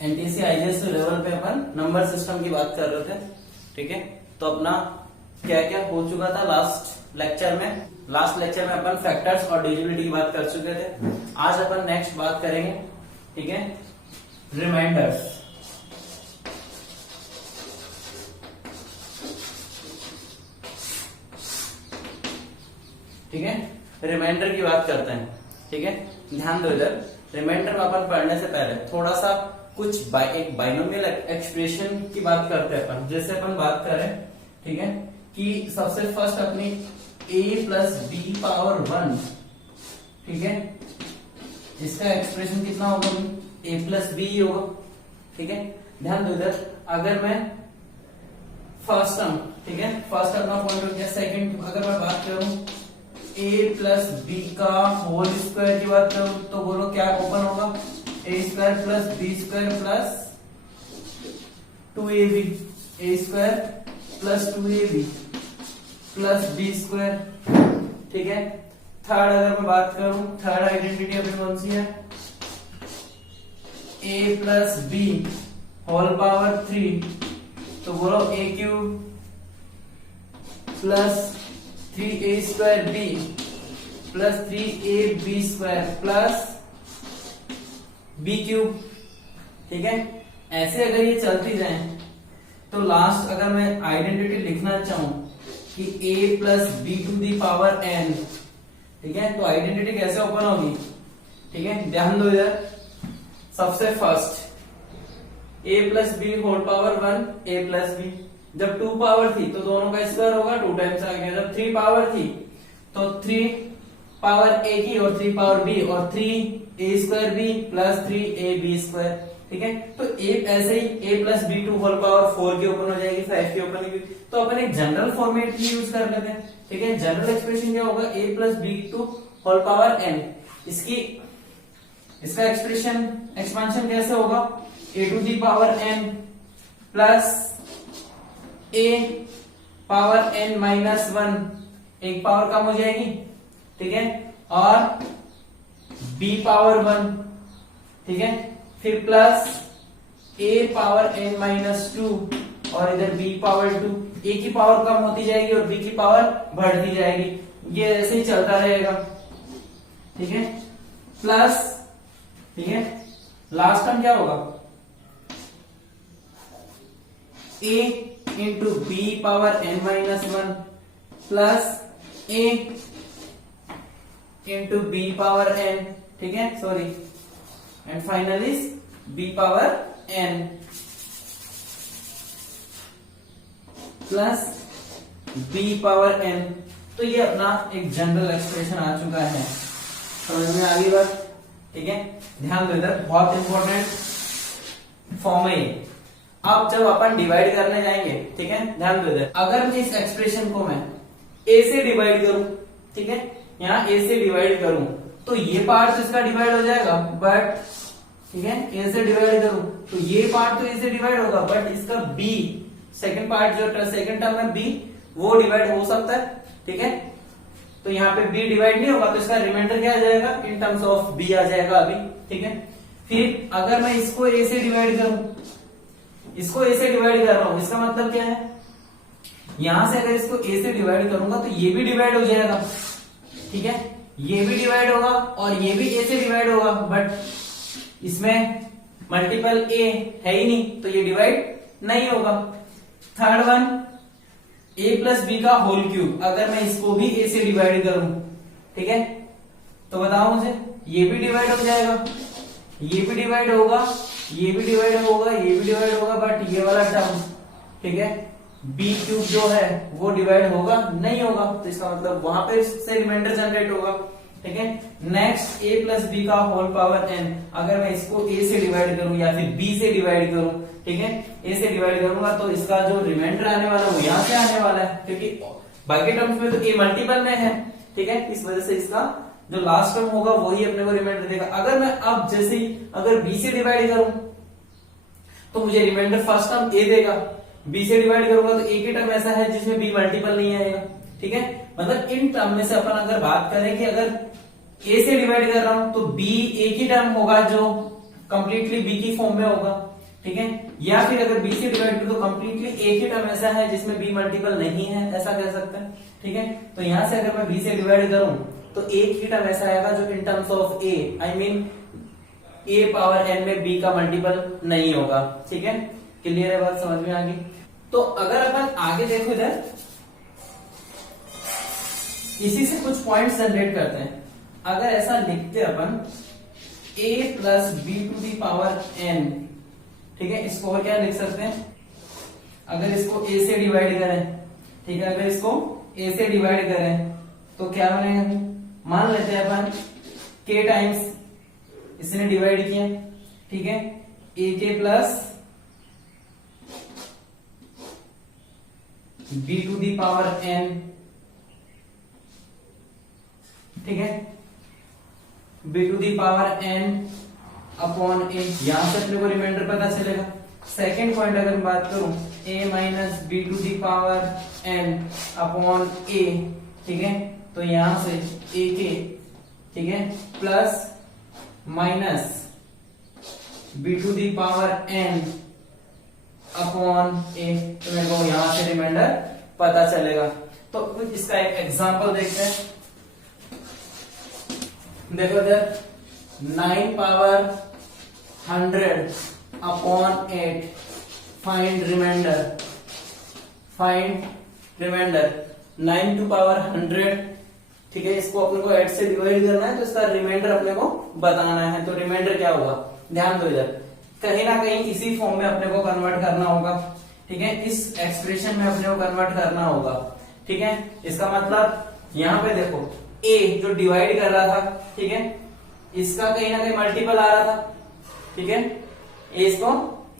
NTC IGS level पे अपन number system की बात कर रहे थे। ठीक है, तो अपना क्या क्या हो चुका था लास्ट लेक्चर में अपन फैक्टर्स और डिविजिबिलिटी की बात कर चुके थे। आज अपन नेक्स्ट बात करेंगे, ठीक है, रिमाइंडर्स। ठीक है, रिमाइंडर की बात करते हैं। ठीक है, ध्यान दो इधर। रिमाइंडर में अपन पढ़ने से पहले थोड़ा सा कुछ एक बाइनोमियल एक्सप्रेशन की बात करते हैं अपन। जैसे अपन बात करें, ठीक है, कि सबसे फर्स्ट अपनी a प्लस बी पावर 1, ठीक है, इसका एक्सप्रेशन कितना होगा? a प्लस बी होगा। ठीक है, ध्यान दो इधर। अगर मैं फर्स्ट टर्म, ठीक है, फर्स्ट टर्म का पॉइंट हो गया। सेकंड अगर मैं बात करूं a प्लस बी का होल स्क्वायर की बात करूं तो बोलो क्या ओपन होगा? a square plus B square plus 2ab, a square plus 2ab plus B square. ठीक है, थर्ड अगर मैं बात करूं, थर्ड आइडेंटिटी अपनी कौन सी है? a plus B whole power 3, तो बोलो a cube plus 3a square b plus 3ab square plus b cube. ठीक है, ऐसे अगर ये चलती जाए तो लास्ट अगर मैं आइडेंटिटी लिखना चाहूं कि a plus B to the power n, ठीक है, तो आइडेंटिटी कैसे ओपन होगी? ठीक है, ध्यान दो इधर। सबसे first a plus B whole power 1, a plus B. जब 2 पावर थी तो दोनों का स्क्वायर होगा, 2 टाइम्स आ गया। जब 3 पावर थी तो 3 पावर a की और 3 पावर b और 3a square b plus 3ab square. ठीक है, तो ऐसे ही a plus B to whole power 4 की ओपन हो जाएगी, 5 की ओपन होगी। तो अपन एक जनरल फॉर्मेट की यूज कर लेते हैं। ठीक है, जनरल एक्सप्रेशन क्या होगा? a plus B to whole power n। इसका एक्सपेंशन कैसे होगा? a to the power n plus a power n minus 1, एक पावर कम हो जाएगी। ठीक है, और b पावर 1, ठीक है, फिर plus a power n minus 2 और इधर b पावर 2। a की पावर कम होती जाएगी और b की पावर बढ़ती जाएगी। ये ऐसे ही चलता रहेगा। ठीक है, प्लस, ठीक है, लास्ट टर्म क्या होगा? a into B power n minus 1 plus a into B power n, ठीक है, sorry, and finally b power n plus b power n। तो ये अपना एक जनरल एक्सप्रेशन आ चुका है। समझ में आ गई बात? ठीक है, ध्यान दो इधर, बहुत इंपॉर्टेंट फॉर्म है ये। अब जब अपन डिवाइड करने जाएंगे, ठीक है, ध्यान दो इधर। अगर इस एक्सप्रेशन को मैं a से डिवाइड करूं, ठीक है, यहाँ a से डिवाइड करूं तो ये पार्ट इसका डिवाइड हो जाएगा, बट ठीक है, a से डिवाइड करूं तो ये पार्ट तो a से डिवाइड होगा, बट इसका b सेकंड पार्ट जो सेकंड टर्म है b, वो डिवाइड हो सकता है। ठीक है, तो यहाँ पे b डिवाइड नहीं होगा तो इसका रिमाइंडर क्या आ जाएगा? इन टर्म्स ऑफ b आ जाएगा अभी। ठीक है, फिर अगर मैं इसको a से डिवाइड करूं, इसको a से डिवाइड कर रहा हूं, इसका मतलब क्या है? यहां से अगर इसको a से डिवाइड करूंगा तो ये भी डिवाइड हो जाएगा। ठीक है, ये भी डिवाइड होगा और ये भी a से डिवाइड होगा, बट इसमें मल्टीपल a है ही नहीं तो ये डिवाइड नहीं होगा। Third one a plus B का होल क्यूब, अगर मैं इसको भी a से डिवाइड करूं, ठीक है, तो बताओ मुझे, ये भी डिवाइड हो जाएगा, ये भी डिवाइड होगा, ये भी डिवाइड होगा, ये भी डिवाइड होगा, बट ये वाला टर्म, ठीक है, b क्यूब जो है वो डिवाइड होगा नहीं होगा। तो इसका मतलब वहां पे से रिमाइंडर जनरेट होगा। ठीक है, नेक्स्ट a प्लस बी का होल पावर n, अगर मैं इसको a से डिवाइड करूं या फिर b से डिवाइड करूं, ठीक है, a से डिवाइड करूंगा तो इसका जो रिमाइंडर आने वाला है वो यहाँ से आने वाला है, क्योंकि बाकी टर्म्स में तो a मल्टीपल में है। ठीक है, इस वजह से इसका जो लास्ट टर्म होगा वही अपने को रिमाइंडर देगा। अगर मैं अब जैसे ही अगर b से डिवाइड करूं तो मुझे रिमाइंडर फर्स्ट टर्म a देगा, b से डिवाइड करूंगा तो a की टर्म ऐसा है जिसमें b मल्टीपल नहीं आएगा। ठीक है, मतलब इन टर्म में से अपन अगर बात करें कि अगर a से डिवाइड कर रहा हूं तो b एक ही टर्म होगा जो कंप्लीटली बी की फॉर्म में होगा, ठीक है। या फिर अगर बी से डिवाइड करो तो कंप्लीटली एक ही टर्म ऐसा है जिसमें बी मल्टीपल नहीं है, ऐसा कह सकते हैं, ठीक है। तो यहां से अगर मैं बी से डिवाइड करूं तो एक ही टर्म ऐसा आएगा जो in terms of A, I mean A power N में बी का मल्टीपल नहीं होगा, ठीक है। क्लियर है, बात समझ में आ गई। तो अगर अपन आगे देखो इधर, इसी से कुछ पॉइंट्स जनरेट करते हैं। अगर ऐसा लिखते अपन a plus B to the power n, ठीक है, इसको और क्या लिख सकते हैं, अगर इसको a से डिवाइड करें, ठीक है, अगर इसको a से डिवाइड करें तो क्या बनेगा, मान लेते हैं अपन k टाइम्स इसने डिवाइड किया, ठीक है, a के plus b to the power n, ठीक है, b to the power n upon a, यहां से अपने को रिमाइंडर पता चलेगा। सेकेंड पॉइंट अगर मैं बात करूं a minus B to the power n upon a, ठीक है, तो यहां से a के, ठीक है, plus minus B to the power n upon a, तो मेरे को यहां से रिमाइंडर पता चलेगा। तो इसका एक एग्जांपल देखते हैं। देखो इधर 9 power 100 upon 8, find remainder, find remainder 9 to power 100, ठीक है, इसको अपने को 8 से डिवाइड करना है तो इसका रिमाइंडर अपने को बताना है। तो रिमाइंडर क्या होगा, ध्यान दो, इधर कहीं ना कहीं इसी फॉर्म में अपने को कन्वर्ट करना होगा, ठीक है, इस एक्सप्रेशन में अपने को कन्वर्ट करना होगा, ठीक है। इसका मतलब यहां पे देखो a जो डिवाइड कर रहा था, ठीक है, इसका कहीं ना कहीं मल्टीपल आ रहा था, ठीक है, a इसको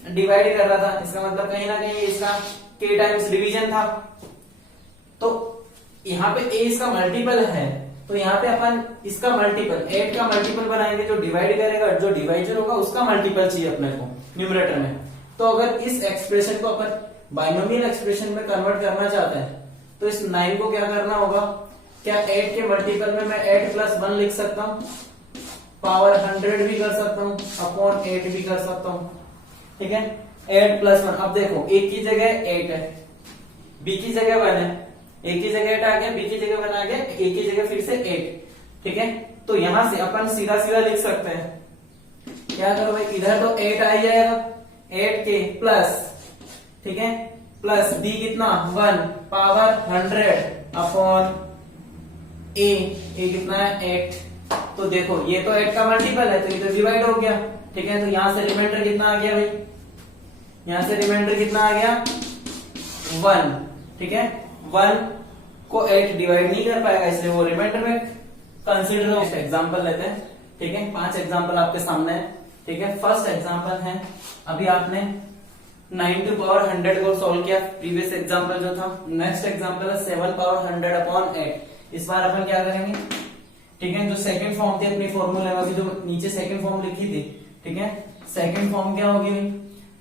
डिवाइड कर रहा था, इसका मतलब कहीं ना कहीं इसका k टाइम्स डिवीजन था। तो यहाँ पे a इसका मल्टीपल है, तो यहाँ पे अपन इसका मल्टीपल 8 का मल्टीपल बनाएंगे, जो डिवाइड करेगा, जो डिवाइजर होगा उसका मल्टीपल चाहिए अपने को न्यूमरेटर में। तो अगर इस एक्सप्रेशन को अपन बाइनोमियल एक्सप्रेशन में कन्वर्ट करना चाहते हैं तो इस 9 को क्या करना होगा, क्या 8 के मल्टीपल में मैं 8 प्लस 1 लिख सकता हूँ, पावर 100 भी कर सकता हूँ, अपॉन 8 भी कर सकता हूँ, ठीक है, 8 प्लस 1। अब देखो a की जगह 8 है, b की जगह 1 है, a की जगह 8 आ गया, b की जगह 1 आ गया, a की जगह फिर से 8, ठीक है। तो यहां से अपन सीधा सीधा लिख सकते हैं, क्या करो भाई, इधर तो 8 आ जाएगा, 8 के प्लस, ठीक है, प्लस b कितना 1 पावर 100 अपॉन a कितना है 8। तो देखो ये तो 8 का मल्टीपल है तो ये तो डिवाइड हो गया, ठीक है। तो यहां से रिमाइंडर कितना आ गया भाई, यहां से रिमाइंडर कितना आ गया 1, ठीक है, 1 को 8 डिवाइड नहीं कर पाएगा इसलिए वो रिमाइंडर में कंसीडर हो। एग्जांपल लेते हैं, ठीक है, 5 एग्जांपल आपके सामने है, ठीक है। फर्स्ट एग्जांपल है, अभी आपने 9 टू पावर 100 को सॉल्व किया, प्रीवियस एग्जांपल जो था। नेक्स्ट एग्जांपल है 7 पावर 100 अपॉन 8। इस बार अपन क्या करेंगे, ठीक है, जो सेकंड फॉर्म थी अपनी फॉर्मूले में, जो नीचे सेकंड फॉर्म लिखी थी, ठीक है, सेकंड फॉर्म क्या होगी,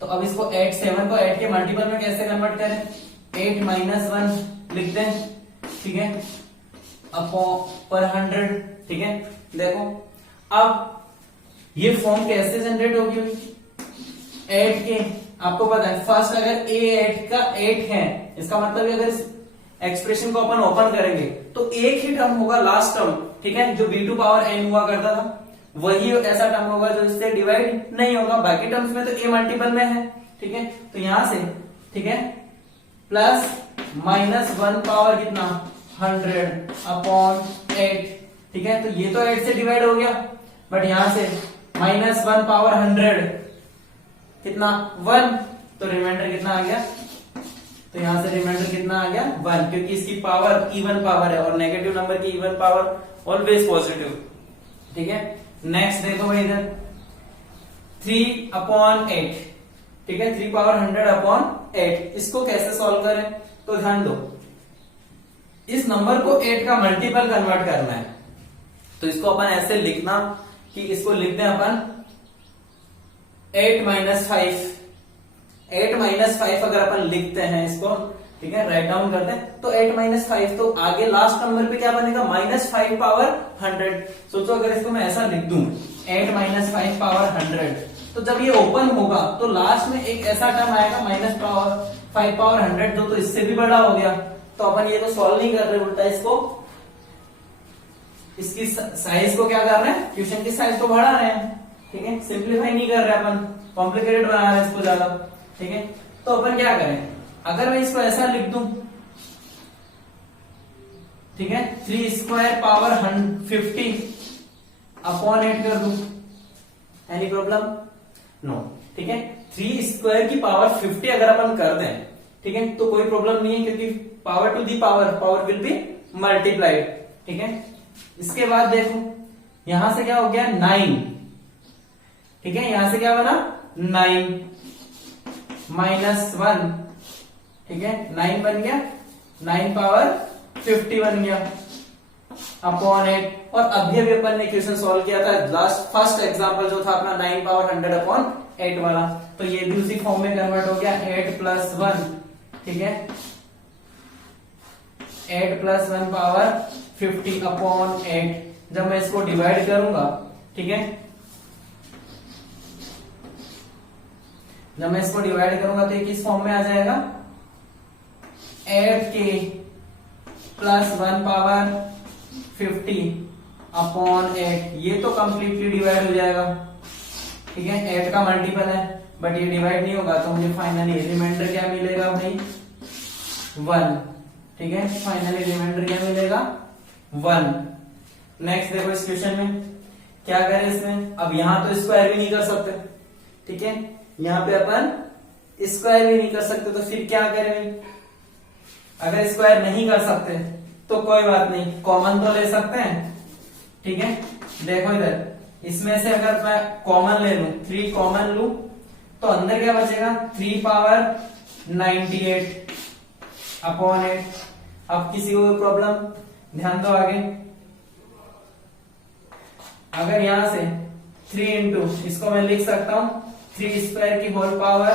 तो अब इसको 7 को 8 के मल्टीपल में कैसे कन्वर्ट करें, 8 माइनस 1 लिखते हैं, ठीक है, अपॉन पर 100, ठीक है। देखो अब ये फॉर्म कैसे जनरेट होगी, 8 के, आपको पता है फर्स्ट अगर a 8 का 8 है, इसका मतलब अगर एक्सप्रेशन को अपन ओपन करेंगे तो एक ही टर्म होगा लास्ट टर्म, ठीक है, जो b टू पावर n हुआ करता था वही ऐसा टर्म होगा जो इससे डिवाइड नहीं होगा। बाकी टर्म्स में तो a मल्टीपल में है, ठीक है। तो यहां से, ठीक है, प्लस माइनस 1 पावर कितना 100 अपॉन 8, ठीक है। तो ये तो 8 से डिवाइड हो गया, बट यहां से माइनस 1 पावर 100 कितना 1, तो रिमाइंडर कितना आ गया, तो यहां से रिमाइंडर कितना आ गया 1, क्योंकि इसकी पावर इवन पावर है और नेगेटिव नंबर की इवन पावर ऑलवेज पॉजिटिव, ठीक है। नेक्स्ट देखो भाई इधर 3 अपॉन 8, ठीक है, 3 पावर 100 अपॉन 8, इसको कैसे सॉल्व करें, तो ध्यान दो, इस नंबर को 8 का मल्टीपल कन्वर्ट करना है, तो इसको अपन ऐसे लिखना कि इसको लिख दें अपन 8 माइनस 5, 8 माइनस 5 अगर अपन लिखते हैं इसको, ठीक है, राइट डाउन करते हैं, तो 8 माइनस 5, तो आगे लास्ट नंबर पे क्या बनेगा माइनस 5 पावर 100। सोचो अगर इसको मैं ऐसा लिख दूं 8 माइनस 5 पावर 100, तो जब ये ओपन होगा तो लास्ट में एक ऐसा टर्म आएगा माइनस पावर 5 पावर 100 जो तो इससे भी बड़ा हो गया। तो अपन ये तो सॉल्व नहीं कर रहे, उल्टा इसको इसकी साइज को क्या कर रहे हैं, क्वेश्चन की साइज को बढ़ा रहे हैं। ठीक है, सिंप्लीफाई नहीं कर रहे अपन, कॉम्प्लिकेटेड बना रहे हैं इसको ज्यादा। ठीक है, तो अपन क्या करें, अगर मैं इसको ऐसा लिख दूं, ठीक है, 3 स्क्वायर पावर 50 अपॉन 8 कर दूं, एनी प्रॉब्लम? नो। ठीक है, 3 स्क्वायर की पावर 50 अगर अपन कर दें, ठीक है, तो कोई प्रॉब्लम नहीं है, क्योंकि power to the power will be multiplied. ठीक है, इसके बाद देखो यहां से क्या हो गया 9। ठीक है, यहां से क्या बना 9 माइनस 1। ठीक है, 9 बन गया, 9 पावर 50 बन गया अपॉन 8। और अभी अभी अपन ने क्वेश्चन सॉल्व किया था, लास्ट फर्स्ट एग्जांपल जो था अपना 9 पावर 100 अपॉन 8 वाला, तो ये भी उसी फॉर्म में कन्वर्ट हो गया 8 प्लस 1। ठीक है, 8 प्लस 1 पावर 50 अपॉन 8। जब मैं इसको डिवाइड करूंगा, ठीक है, जब मैं इसको डिवाइड करूंगा तो ये किस फॉर्म में आ जाएगा, 8k प्लस 1 पावर 50 अपॉन 8। ये तो कंप्लीटली डिवाइड हो जाएगा। ठीक है, 8 का मल्टीपल है, बट ये डिवाइड नहीं होगा, तो मुझे फाइनली रिमाइंडर क्या मिलेगा भाई, 1। ठीक है, फाइनली रिमाइंडर क्या मिलेगा, 1। नेक्स्ट देखो इस क्वेश्चन में क्या करें इसमें, अब यहां तो स्क्वायर भी नहीं कर सकते। ठीक है, यहां पे अपन स्क्वायर भी नहीं कर सकते, तो फिर क्या करें, अगर स्क्वायर नहीं कर सकते तो कोई बात नहीं, कॉमन तो ले सकते हैं। ठीक है, देखो इधर इसमें से अगर मैं कॉमन ले लूं, 3 कॉमन लूं, तो अंदर क्या बचेगा, 3 पावर 98 अपॉन 8। अब किसी को प्रॉब्लम, ध्यान दो आगे, अगर यहां से 3 इंटू, इसको मैं लिख सकता हूं 3 स्क्वायर की होल पावर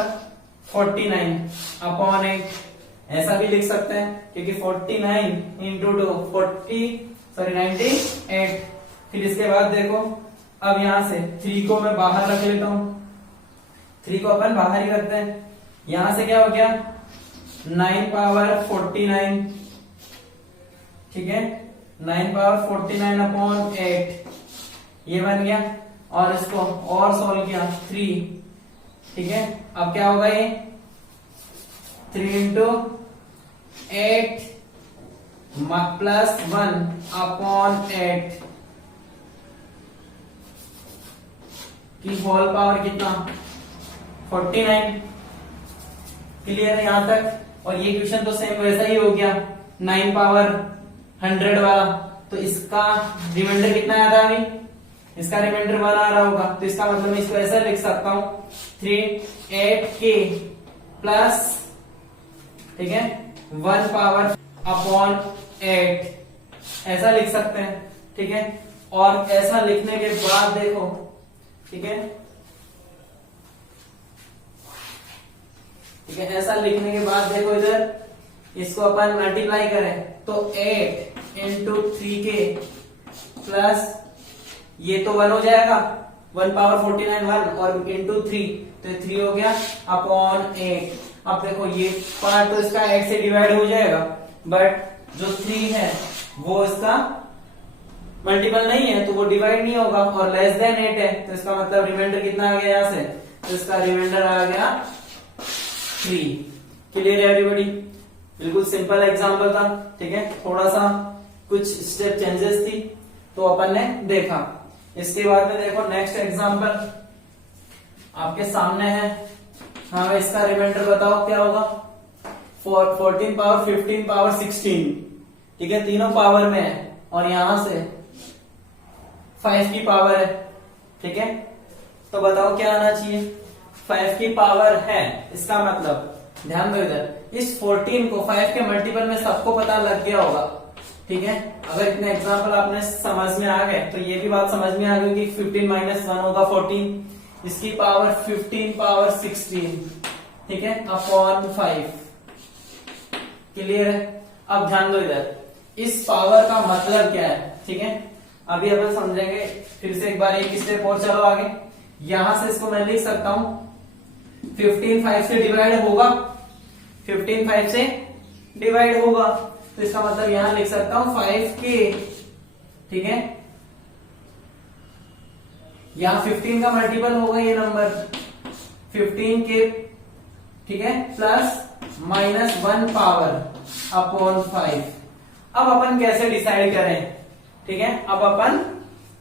49 अपॉन 8, ऐसा भी लिख सकते हैं, क्योंकि 49 इंटू 2 98। फिर इसके बाद देखो, अब यहां से 3 को मैं बाहर रख लेता हूं, 3 को अपन बाहर ही रखते हैं। यहां से क्या हो गया, 9 पावर 49। ठीक है, 9 पावर 49 अपॉन 8 ये बन गया, और इसको और सॉल्व किया 3। ठीक है, अब क्या होगा ये, 3 इंटू 8 प्लस 1 अपॉन 8 की होल पावर कितना, 49। क्लियर है यहां तक? और ये क्वेश्चन तो सेम वैसा ही हो गया, 9 पावर 100 वाला, तो इसका रिमाइंडर कितना आया था अभी, इसका रिमाइंडर 1 आ रहा होगा, तो इसका मतलब मैं इसको ऐसा लिख सकता हूं 8k प्लस, ठीक है, 1 पावर अपॉन 8, ऐसा लिख सकते हैं। ठीक है, और ऐसा लिखने के बाद देखो, ठीक है, ठीक है, ऐसा लिखने के बाद देखो इधर इसको अपन मल्टीप्लाई करें तो 8 इंटू 3k प्लस ये तो 1 हो जाएगा, 1 पावर 49 1 और इंटू 3 तो 3 हो गया अपॉन 8। अब देखो ये पार्ट तो इसका 8 से डिवाइड हो जाएगा, बट जो 3 है वो इसका मल्टीपल नहीं है, तो वो डिवाइड नहीं होगा, और लेस देन 8 है, तो इसका मतलब रिमाइंडर कितना आ गया यहां से, तो इसका रिमाइंडर आ गया 3। क्लियर है एवरीबॉडी? बिल्कुल सिंपल एग्जांपल था। ठीक है, थोड़ा सा कुछ स्टेप चेंजेस थी तो अपन ने देखा। इसके बाद में देखो नेक्स्ट एग्जांपल आपके सामने है। हाँ, इसका रिमाइंडर बताओ क्या होगा, 14 पावर 15 पावर 16। ठीक है, तीनों पावर में है, और यहां से 5 की पावर है। ठीक है, तो बताओ क्या आना चाहिए, 5 की पावर है, इसका मतलब ध्यान दो इधर, इस 14 को 5 के मल्टीपल में सबको पता लग गया होगा। ठीक है, अगर इतने एग्जांपल आपने समझ में आ गए तो ये भी बात समझ में आ गई कि 15 माइनस 1 होगा 14, इसकी पावर 15 पावर 16। ठीक है, अपॉन 5। क्लियर है? अब ध्यान दो इधर, इस पावर का मतलब क्या है। ठीक है, अभी अपन समझेंगे, फिर से एक बार एक स्टेप और चलो आगे। यहां से इसको मैं लिख सकता हूं 15 5 से डिवाइड होगा, 15 5 से डिवाइड होगा, तो इसका मतलब यहां लिख सकता हूं 5k, ठीक है। यहां 15 का मल्टीपल होगा ये नंबर 15k, ठीक है, प्लस -1 पावर अपॉन 5। अब अपन कैसे डिसाइड करें, ठीक है, अब अपन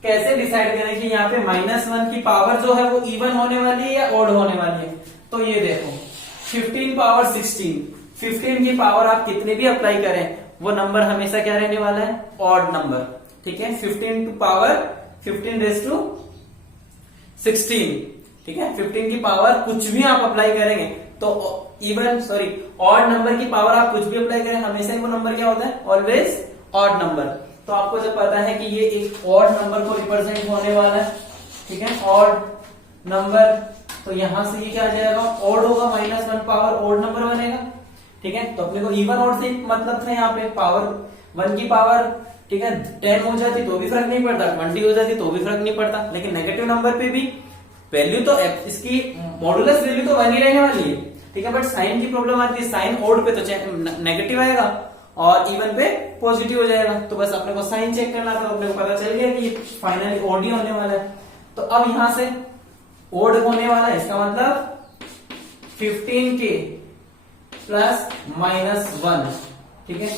कैसे डिसाइड करें कि यहाँ पे -1 की पावर जो है वो इवन होने वाली है या ऑड होने वाली है। तो ये देखो 15 पावर 16, 15 की पावर आप कितनी भी अप्लाई करें वो नंबर हमेशा क्या रहने वाला है, ऑड नंबर, ठीक है। 15 टू पावर 15 रेज टू 16, ठीक है। 15 की पावर कुछ भी आप अप्लाई करेंगे तो ऑड नंबर की पावर आप कुछ भी अप्लाई करें हमेशा वो नंबर क्या होता है, ऑलवेज ऑड नंबर। तो आपको जब पता है कि ये एक ऑड नंबर को रिप्रेजेंट होने वाला है, ठीक है, ऑड नंबर, तो यहां से ये क्या आ जाएगा, ऑड होगा, -1 पावर ऑड नंबर बनेगा, ठीक है। तो अपने को इवन ऑड से मतलब था यहाँ पे पावर 1 की पावर, ठीक है, 10 हो जाती तो भी फर्क नहीं पड़ता, 20 हो जाती तो भी फर्क नहीं पड़ता, लेकिन नेगेटिव नंबर पे भी वैल्यू तो इसकी मॉडुलस वैल्यू तो 1 ही रहने वाली है, ठीक है, बट साइन की प्रॉब्लम आती है, साइन ऑड पे तो नेगेटिव आएगा और इवन पे पॉजिटिव हो जाएगा। तो बस अपने को साइन चेक करना था, अपने को पता चल गया कि फाइनली ऑड ही होने वाला है। तो अब यहां से ऑड होने वाला है, इसका मतलब 15k प्लस -1, ठीक है।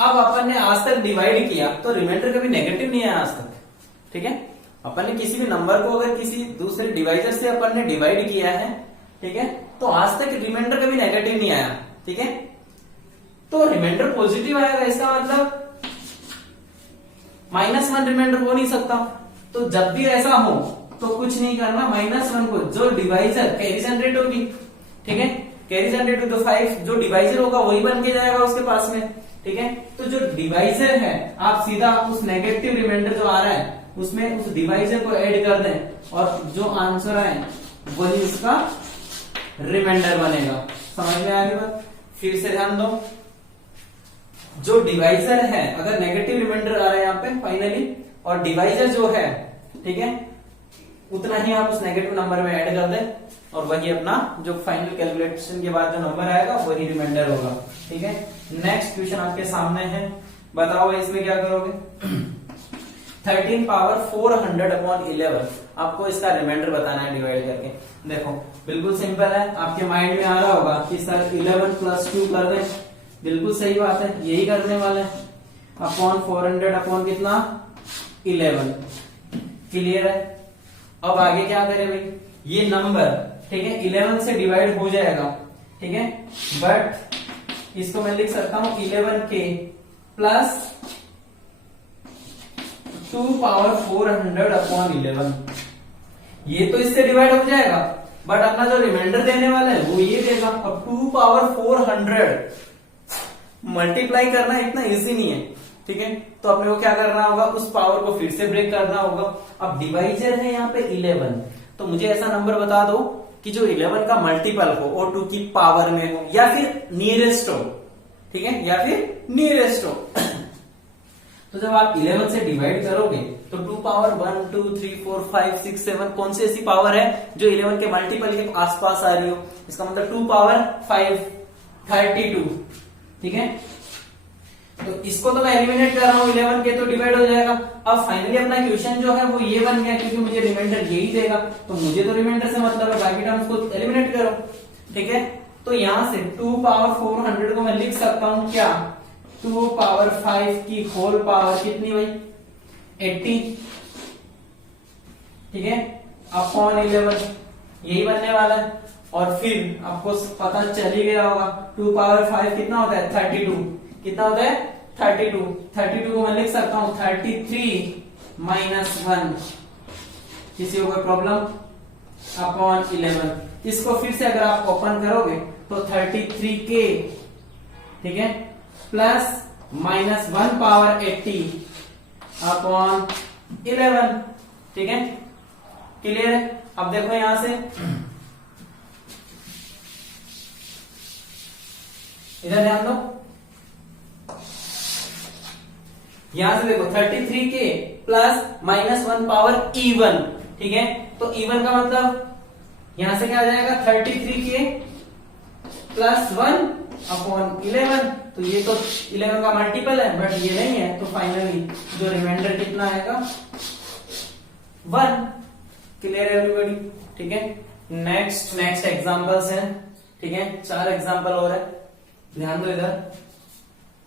अब अपन ने आज तक डिवाइड किया तो रिमाइंडर कभी नेगेटिव नहीं आया आज तक, ठीक है। अपन ने किसी भी नंबर को अगर किसी दूसरे डिवाइजर से अपन ने डिवाइड किया है, ठीक है, तो आज तक रिमाइंडर कभी नेगेटिव नहीं आया, ठीक है। तो रिमाइंडर पॉजिटिव आएगा, इसका मतलब -1 रिमाइंडर हो नहीं सकता। तो जब भी ऐसा हो तो कुछ नहीं करना, -1 को जो डिवाइजर कैरी जनरेट होगी, ठीक है, कैरी जनरेट तो 5 जो डिवाइजर होगा वही बन के जाएगा उसके पास में, ठीक है। तो जो डिवाइजर है आप सीधा उस नेगेटिव रिमाइंडर जो आ रहा है उसमें उस डिवाइजर को ऐड कर दें और जो आंसर आए वही उसका रिमाइंडर बनेगा। समझ में आ गई बात? फिर से ध्यान दो, जो डिवाइजर है अगर नेगेटिव रिमाइंडर आ रहा है यहाँ पे फाइनली, और डिवाइजर जो है, ठीक है, उतना ही आप उस नेगेटिव नंबर में ऐड कर दें और वही अपना जो फाइनल कैलकुलेशन के बाद जो नंबर आएगा वही रिमाइंडर होगा, ठीक है। नेक्स्ट क्वेश्चन आपके सामने है, बताओ इसमें क्या करोगे। 13 पावर 400 अपॉन 11, आपको इसका रिमाइंडर बताना है डिवाइड करके। देखो बिल्कुल सिंपल है, आपके माइंड में आ रहा होगा कि सर 11 प्लस 2 कर दें, बिल्कुल सही बात है, यही करने वाले हैं। अपॉन 400 अपॉन कितना 11, क्लियर है। अब आगे क्या करें भाई, ये नंबर, ठीक है, 11 से डिवाइड हो जाएगा, ठीक है, बट इसको मैं लिख सकता हूं 11k प्लस 2 पावर 400 अपॉन 11। ये तो इससे डिवाइड हो जाएगा, बट अपना जो रिमाइंडर देने वाला है वो ये देगा। अब 2 पावर 400 मल्टीप्लाई करना इतना इजी नहीं है, ठीक है, तो अपने को क्या करना होगा, उस पावर को फिर से ब्रेक करना होगा। अब डिवाइजर है यहाँ पे 11, तो मुझे ऐसा नंबर बता दो कि जो 11 का मल्टीपल हो और 2 की पावर में हो या फिर नियरेस्ट हो, ठीक है, या फिर नियरेस्ट हो। तो जब आप 11 से डिवाइड करोगे तो 2 पावर 1 2 3 4 5 6 7 कौन सी ऐसी पावर है जो 11 के मल्टीपल के आसपास आ रही हो, इसका मतलब 2 पावर 5 32, ठीक है। तो इसको तो मैं एलिमिनेट कर रहा हूं, 11 के तो डिवाइड हो जाएगा। अब फाइनली अपना क्वेश्चन जो है वो ये बन गया, क्योंकि मुझे रिमाइंडर यही देगा, तो मुझे तो रिमाइंडर से मतलब है, बाकी टर्म्स को एलिमिनेट करो, ठीक है। तो यहां से 2 पावर 400 को मैं लिख सकता हूं क्या, 2 पावर 5 की होल पावर कितनी भाई 80, ठीक है, अपॉन 11, यही बनने वाला है। और फिर आपको पता चल ही गया होगा 2 पावर 5 कितना होता है 32, कितना होता है 32 को मैं लिख सकता हूं 33 माइनस 1, किसी को कोई प्रॉब्लम, अपॉन 11। इसको फिर से अगर आप ओपन करोगे तो 33k, ठीक है, प्लस माइनस 1 पावर 80 अपॉन 11, ठीक है, क्लियर है। अब देखो यहां से इधर ध्यान दो, यहां से देखो 33k plus minus 1 power E1, ठीक है, तो इवन का मतलब यहां से क्या आ जाएगा 33k प्लस 1/11। तो ये तो 11 का मल्टीपल है बट ये नहीं है, तो फाइनली जो रिमाइंडर कितना आएगा 1। क्लियर है एवरीबॉडी? ठीक है, नेक्स्ट एग्जांपल्स हैं। ठीक है, 4 एग्जांपल और है, ध्यान दो इधर।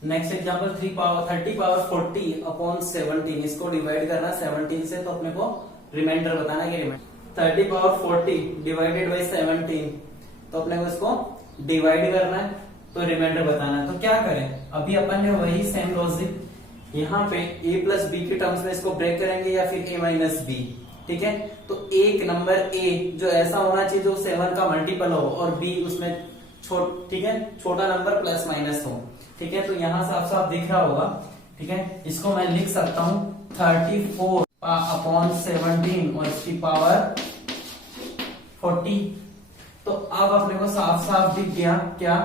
नेक्स्ट एग्जांपल 30^40/17, इसको डिवाइड करना 17 से, तो अपने को रिमाइंडर बताना है कि रिमाइंडर 30^40 डिवाइडेड बाई 17, तो अपने को इसको डिवाइड करना है, तो रिमाइंडर बताना है। तो क्या करें, अभी अपन ने वही सेम लॉजिक यहाँ पे a प्लस बी के टर्म्स में इसको ब्रेक करेंगे या फिर a माइनस बी। ठीक है, तो एक नंबर a जो ऐसा होना चाहिए जो 7 का मल्टीपल हो और b उसमें ठीक है छोटा नंबर प्लस माइनस हो। ठीक है, तो यहाँ साफ साफ दिख रहा होगा। ठीक है, इसको मैं लिख सकता हूँ 34/17 और इसकी पावर 40। तो अब अपने को साफ साफ दिख गया क्या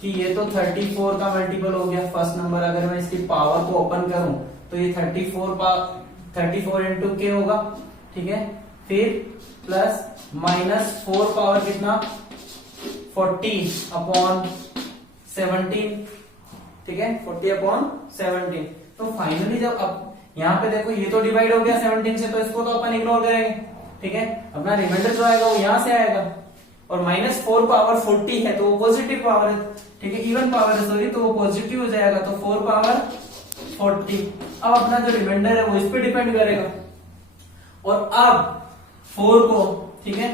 कि ये तो 34 का मल्टीपल हो गया फर्स्ट नंबर। अगर मैं इसकी पावर को ओपन करूं तो ये 34 इंटू के होगा। ठीक है, फिर प्लस माइनस 4 पावर कितना 40/17। ठीक है, 40/17। तो फाइनली जब अब यहाँ पे देखो ये तो डिवाइड हो गया 17 से, तो इसको तो अपन इग्नोर करेंगे। ठीक है, अपना रिमाइंडर जो आएगा वो यहां से आएगा, और -4 पावर 40 है तो वो पॉजिटिव पावर है। ठीक है, इवन पावर है सॉरी, तो वो पॉजिटिव हो जाएगा, तो 4 पावर 40। अब अपना जो रिमाइंडर है वो इस पे डिपेंड करेगा। और अब 4 को ठीक है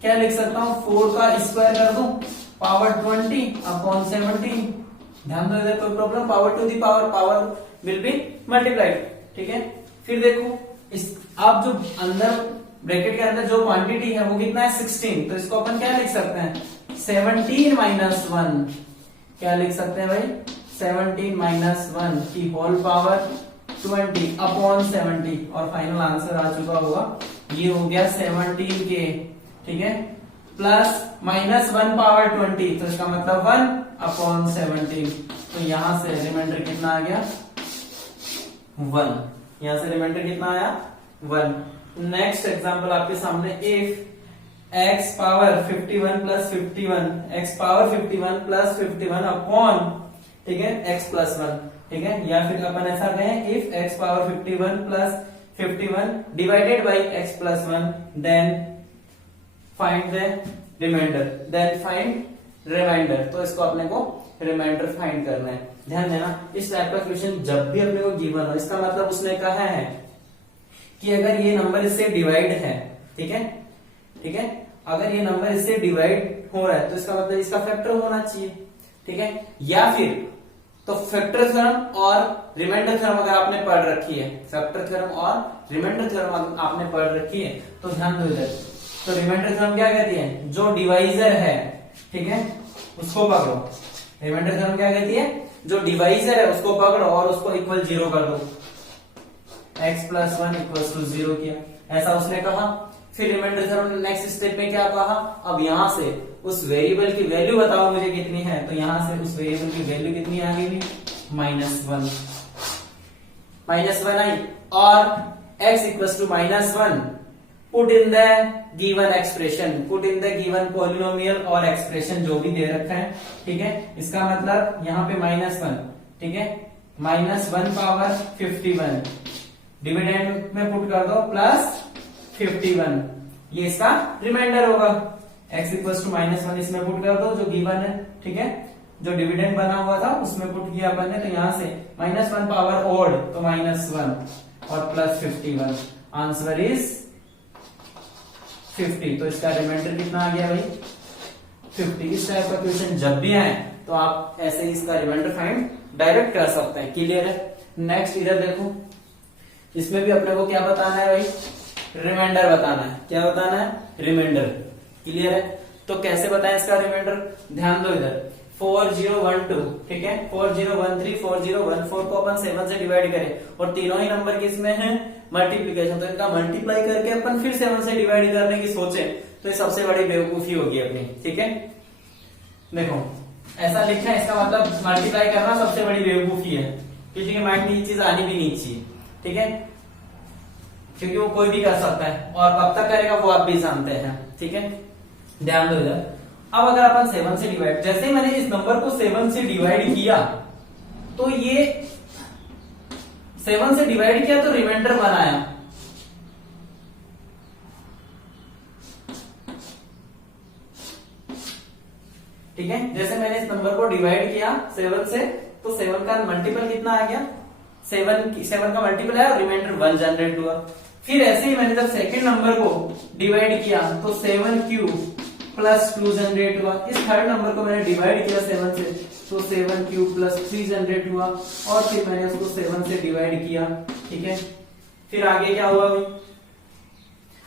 क्या लिख सकता हूं, 4 का स्क्वायर कर दूं पावर 20/17। ध्यान दो इधर कोई problem, power to the power will be multiplied. ठीक है, फिर देखो इस आप जो अंदर ब्रैकेट के अंदर जो क्वांटिटी है वो कितना है 16, तो इसको अपन क्या लिख सकते हैं 17 माइनस 1। क्या लिख सकते हैं भाई 17 माइनस 1 की होल पावर 20/70, और फाइनल आंसर आ चुका होगा, ये हो गया 17k। ठीक है, प्लस -1 पावर 20, तो इसका मतलब 1/17। तो यहां से रिमाइंडर कितना आ गया 1। यहां से रिमाइंडर कितना आया 1। नेक्स्ट एग्जांपल आपके सामने, इफ x पावर 51 प्लस 51 x पावर 51 प्लस 51 अपॉन ठीक है x प्लस 1। ठीक है, या फिर अपन ऐसा कहें इफ x पावर 51 प्लस 51 divided by x plus 1 then find the remainder, then find remainder. तो इसको अपने को रिमाइंडर फाइंड करना है। ध्यान देना, इस टाइप का क्वेश्चन जब भी अपने को गिवन हो, इसका मतलब उसने कहा है कि अगर ये नंबर इससे डिवाइड है, ठीक है ठीक है, अगर ये नंबर इससे डिवाइड हो रहा है तो इसका मतलब इसका फैक्टर होना चाहिए। ठीक है, या फिर तो फैक्टर थ्योरम और रिमाइंडर थ्योरम अगर आपने पढ़ रखी है, फैक्टर थ्योरम और रिमाइंडर थ्योरम आपने पढ़ रखी है, तो ध्यान दो इधर। तो रिमाइंडर थ्योरम क्या कहती है, जो डिवाइजर है ठीक है उसको पकड़ो। रिमाइंडर थ्योरम क्या कहती है, जो डिवाइजर है उसको पकड़ो और उसको इक्वल 0 कर दो, x प्लस 1 इक्वल टू 0 किया, ऐसा उसने कहा। फिर रिमाइंडर थ्योरम ने नेक्स्ट स्टेप में क्या कहा, अब यहां से उस वेरिएबल की वैल्यू बताओ मुझे कितनी है, तो यहां से उस वेरिएबल की वैल्यू कितनी आ गई -1 आई, और x equal to -1 put in the given expression, put in the given polynomial और एक्सप्रेशन जो भी दे रखा है। ठीक है, इसका मतलब यहाँ पे -1 ठीक है, -1 पावर 51 डिविडेंड में पुट कर दो प्लस 51, ये इसका रिमाइंडर होगा। x इक्वल टू -1 इसमें पुट कर दो जो गिवन है। ठीक है, जो डिविडेंड बना हुआ था उसमें पुट किया अपन ने, तो यहां से -1 पावर ओड तो -1 और प्लस 51, आंसर इज 50। तो इसका रिमाइंडर कितना आ गया भाई 50। इस टाइप का क्वेश्चन जब भी आए तो आप ऐसे ही इसका रिमाइंडर फाइंड डायरेक्ट कर सकते हैं। क्लियर है? नेक्स्ट इधर देखो, इसमें भी अपने को क्या बताना है भाई, रिमाइंडर बताना है। क्या बताना है, रिमाइंडर। क्लियर है? तो कैसे बताएं इसका रिमाइंडर, ध्यान दो इधर 4012 ठीक है, 4013 4014 को अपन 7 से डिवाइड करें और तीनों ही नंबर किसमें है मल्टीप्लीकेशन, तो इनका मल्टीप्लाई करके अपन फिर 7 से डिवाइड करने की सोचे तो ये सबसे बड़ी बेवकूफी होगी अपनी। ठीक है, देखो ऐसा लिखा है, इसका मतलब मल्टीप्लाई करना सबसे बड़ी बेवकूफी है, किसी के माइंड में ये चीज आनी भी नहीं चाहिए। ठीक है, क्योंकि वो कोई भी कर सकता है और कब तक करेगा वो आप भी जानते हैं, ठीक है। ध्यान दो इधर। अब अगर अपन 7 से डिवाइड, जैसे ही मैंने इस नंबर को 7 से डिवाइड किया तो ये 7 से डिवाइड किया तो रिमाइंडर बनाया, ठीक है। जैसे मैंने इस नंबर को डिवाइड किया 7 से, तो 7 का मल्टीपल कितना आ गया, 7 का मल्टीपल है और रिमाइंडर 1 जनरेट हुआ। फिर ऐसे ही मैंने जब सेकंड नंबर को डिवाइड किया तो 7 प्लस 2 जनरेट हुआ। इस थर्ड नंबर को मैंने डिवाइड किया 7 से, तो 7 प्लस 3 जनरेट हुआ और फिर मैंने उसको 7 से डिवाइड किया, ठीक है। फिर आगे क्या हुआ भाई,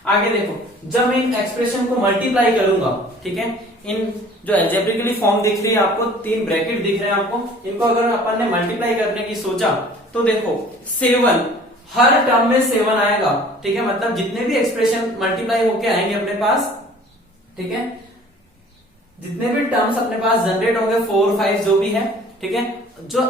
आगे देखो, जब मैं इन एक्सप्रेशन को मल्टीप्लाई करूंगा, ठीक है, इन जो अलजेब्रिकली फॉर्म दिख रही है आपको, 3 ब्रैकेट दिख रहे हैं आपको, इनको अगर अपन ने मल्टीप्लाई करने की सोचा तो देखो 7 हर टर्म में 7 आएगा, ठीक है। मतलब जितने भी एक्सप्रेशन मल्टीप्लाई होके आएंगे अपने पास, ठीक है, जितने भी टर्म्स अपने पास जनरेट होंगे 4, 5 जो भी है, ठीक है, जो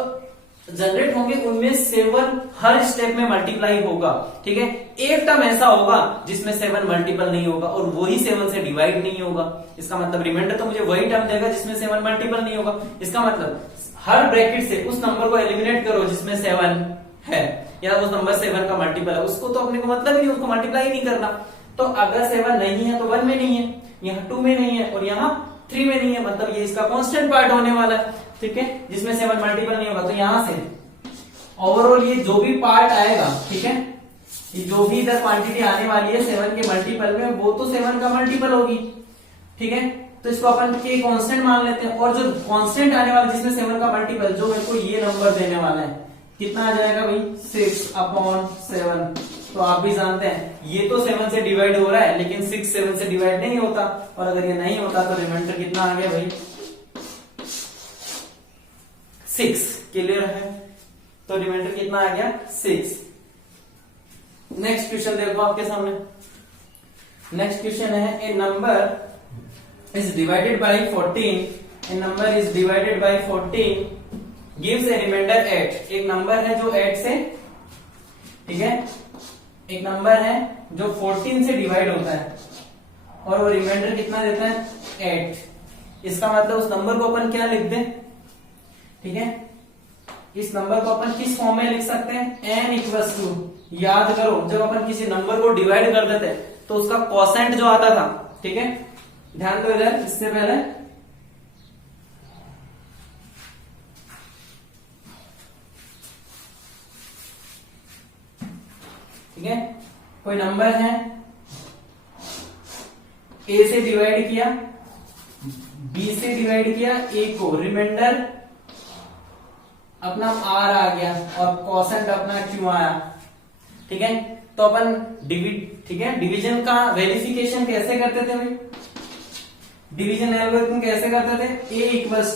जनरेट होंगे उनमें 7 हर स्टेप में मल्टीप्लाई होगा, ठीक है। एक टर्म ऐसा होगा जिसमें 7 मल्टीपल नहीं होगा और वही 7 से डिवाइड नहीं होगा। इसका मतलब रिमाइंडर तो मुझे वही टर्म देगा जिसमें 7 मल्टीपल नहीं होगा। इसका मतलब हर ब्रैकेट से उस नंबर को एलिमिनेट करो जिसमें 7 है या उस नंबर 7 का मल्टीपल है, उसको तो अपने को मतलब ही नहीं, उसको मल्टीप्लाई नहीं करना। तो अगर 7 नहीं है तो 1 में नहीं है, यहाँ 2 में नहीं है और यहाँ 3 में नहीं है, मतलब ये इसका कांस्टेंट पार्ट होने वाला है, ठीक है, जिसमें 7 मल्टीपल नहीं होगा। तो यहां से ओवरऑल ये जो भी पार्ट आएगा, ठीक है, ये जो भी इधर क्वांटिटी आने वाली है 7 के मल्टीपल में, वो तो 7 का मल्टीपल होगी, ठीक है। तो इसको अपन के कांस्टेंट मान लेते हैं और जो कांस्टेंट आने वाला जिसमें 7 का मल्टीपल, जो मेरे को ये नंबर देने वाला है, कितना आ जाएगा भाई, 6/7। तो आप भी जानते हैं ये तो 7 से डिवाइड हो रहा है, लेकिन 6 7 से डिवाइड नहीं होता, और अगर ये नहीं होता तो रिमाइंडर कितना आ गया भाई, 6। क्लियर है, तो रिमाइंडर कितना आ गया, 6। नेक्स्ट क्वेश्चन देखो आपके सामने। नेक्स्ट क्वेश्चन है, a number is divided by 14, a number is divided by 14 gives a remainder 8। एक नंबर है जो 8 से, ठीक है, एक नंबर है जो 14 से डिवाइड होता है और वो रिमाइंडर कितना देता है, 8। इसका मतलब उस नंबर को अपन क्या लिख दें, ठीक है, इस नंबर को अपन किस फॉर्म में लिख सकते हैं, n इक्वल्स टू, याद करो जब अपन किसी नंबर को डिवाइड कर देते तो उसका कोसेंट जो आता था, ठीक है, ध्यान दो इधर, इससे पहले ठीक है, कोई नंबर है a से डिवाइड किया, b से डिवाइड किया, a को, रिमाइंडर अपना r आ गया और कोसेंट अपना q आया, ठीक है। तो अपन ठीक है, डिवीजन का वेरिफिकेशन कैसे करते थे भाई, डिवीजन एल्गोरिथम कैसे करते थे, a equals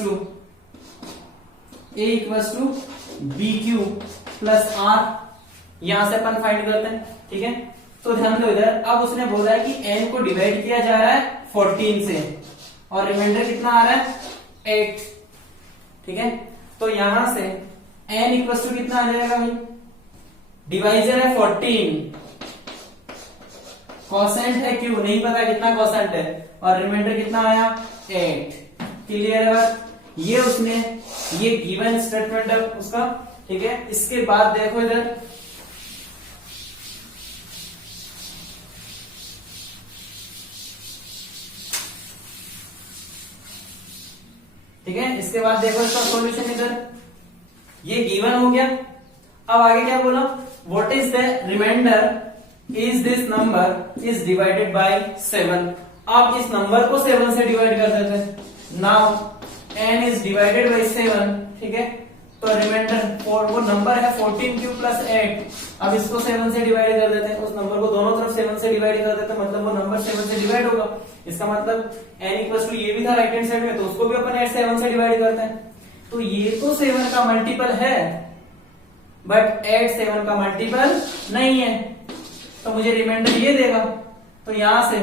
to B Q plus r, यहां से अपन फाइंड करते हैं, ठीक है। तो ध्यान दो इधर, अब उसने बोला है कि n को डिवाइड किया जा रहा है 14 से और रिमाइंडर कितना आ रहा है, 8, ठीक है। तो यहां से n इक्वल्स टू कितना आ जाएगा भाई, डिवाइजर है 14, कोसेंट है q, नहीं पता कितना कोसेंट है, और रिमाइंडर कितना आया, 8। क्लियर है, ये उसने, ये गिवन स्टेटमेंट है उसका, ठीक है। इसके बाद देखो इधर, ठीक है, इसके बाद देखो इसका सॉल्यूशन, इधर ये गिवन हो गया। अब आगे क्या बोला, what is the remainder is this number is divided by 7। आप इस नंबर को 7 से डिवाइड कर देते हैं। Now n is divided by 7, ठीक है, तो रिमाइंडर वो नंबर है 14q प्लस 8। अब इसको 7 से डिवाइड कर देते हैं, उस नंबर को दोनों तरफ 7 से डिवाइड कर देते हैं, मतलब वो नंबर 7 से डिवाइड होगा। इसका मतलब n इक्वल्स टू, ये भी था राइट हैंड साइड में, तो उसको भी अपन 7 से डिवाइड करते हैं। तो ये तो 7 का मल्टीपल है, बट 8 7 का मल्टीपल नहीं है, तो मुझे रिमाइंडर ये देगा। तो यहां से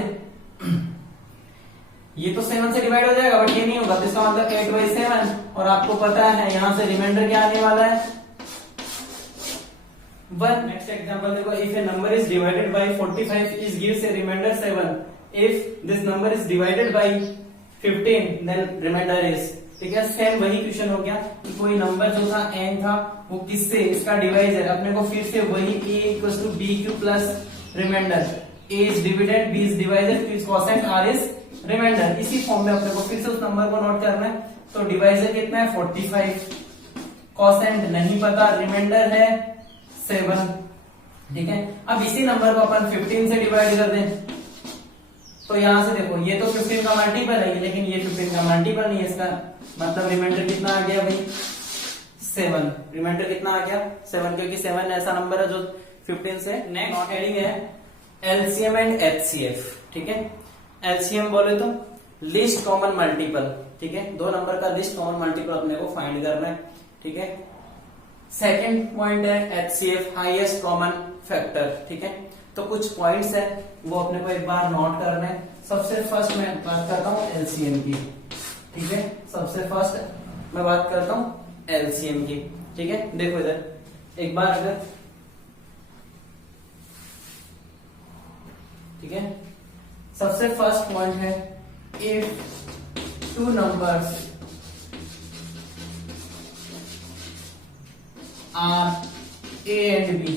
ये तो 7 से डिवाइड हो जाएगा, बट ये नहीं होगा, तो इसका मतलब 8/7, और आपको पता है यहां से रिमाइंडर क्या आने वाला है, 1। नेक्स्ट एग्जांपल देखो, if a number is divided by 45 is gives a remainder 7, if this number is divided by 15 then remainder is. ठीक है, सेम वही क्वेश्चन हो गया कि कोई नंबर जो था n था वो किससे, इसका डिवाइजर, अपने को फिर से वही a equals to B Q plus remainder, a is dividend, b is divisor, q is quotient, r is remainder, इसी फॉर्म में अपने को फिर से उस नंबर को नोट करना है। तो डिवाइजर कितना है 45, कोसेंट नहीं पता, रिमाइंडर है 7। ठीक है, अब इसी नंबर को अपन 15 से डिवाइड कर दें तो यहां से देखो ये तो 15 का मल्टीपल है, लेकिन ये 15 का मल्टीपल नहीं है, इसका मतलब रिमाइंडर कितना आ गया भाई 7। रिमाइंडर कितना आ गया 7, क्योंकि 7 ऐसा नंबर है जो 15 से। नेक्स्ट हेडिंग है एलसीएम एंड एचसीएफ। ठीक है, एलसीएम बोले तो लिस्ट कॉमन मल्टीपल। ठीक है, दो नंबर का लिस्ट कॉमन मल्टीपल अपने को फाइंड करना है। ठीक है, सेकेंड पॉइंट है एचसीएफ, हाईएस्ट कॉमन फैक्टर। ठीक है, तो कुछ पॉइंट्स है वो अपने को एक बार नोट करना है। सबसे फर्स्ट मैं बात करता हूँ एलसीएम की। ठीक है, सबसे फर्स्ट मैं बात करता हूँ एलसीएम की। ठीक है, देखो इधर एक बार अगर, ठीक है, सबसे फर्स्ट पॉइंट है if two numbers are A and B.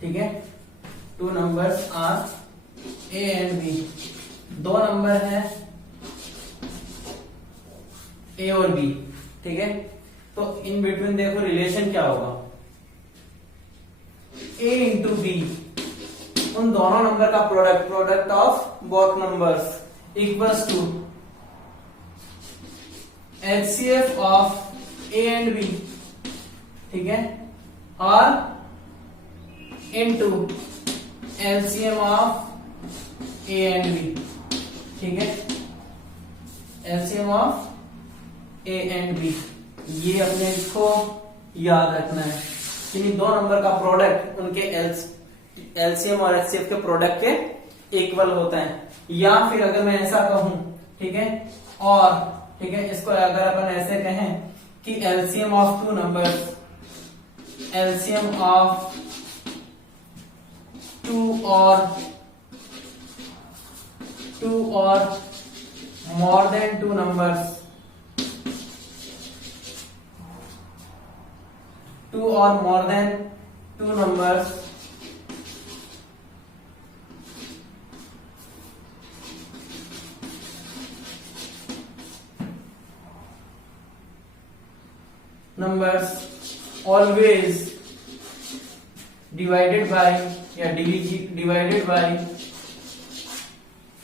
ठीक है, two numbers are A and B, दो नंबर है ए और बी। ठीक है, तो इन बिटवीन देखो रिलेशन क्या होगा, ए इंटू बी, उन दोनों नंबर का product, product of both numbers equals to HCF of A and B. ठीक है, और into LCM of A and B. ठीक है, LCM of A and B, ये अपने को याद रखना है कि दो नंबर का प्रोडक्ट उनके एलसीएम और एचसीएफ के प्रोडक्ट के इक्वल होता है। या फिर अगर मैं ऐसा कहूं, ठीक है, और ठीक है, इसको अगर अपन ऐसे कहें कि LCM of two numbers, LCM of two or more than two numbers, two or more than two numbers always divided by या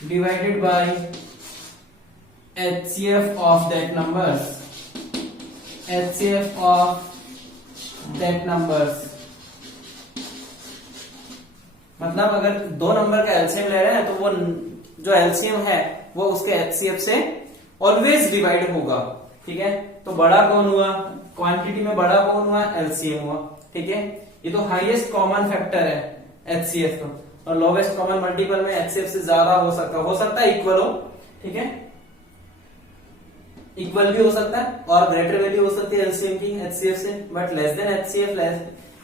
divided by HCF of that numbers, HCF of that numbers। मतलब अगर दो number का LCM ले रहे हैं तो वो जो एलसीएम है वो उसके एचसीएफ से ऑलवेज डिवाइड होगा। ठीक है, तो बड़ा कौन हुआ, क्वांटिटी में बड़ा कौन हुआ, एलसीएम हुआ। ठीक है, ये तो हाईएस्ट कॉमन फैक्टर है एचसीएफ का, और लोवेस्ट कॉमन मल्टीपल में एचसीएफ से ज्यादा हो सकता है इक्वल हो। ठीक है, इक्वल भी हो सकता है और ग्रेटर वैल्यू हो सकती है एलसीएम की एचसीएफ से, but less than HCF,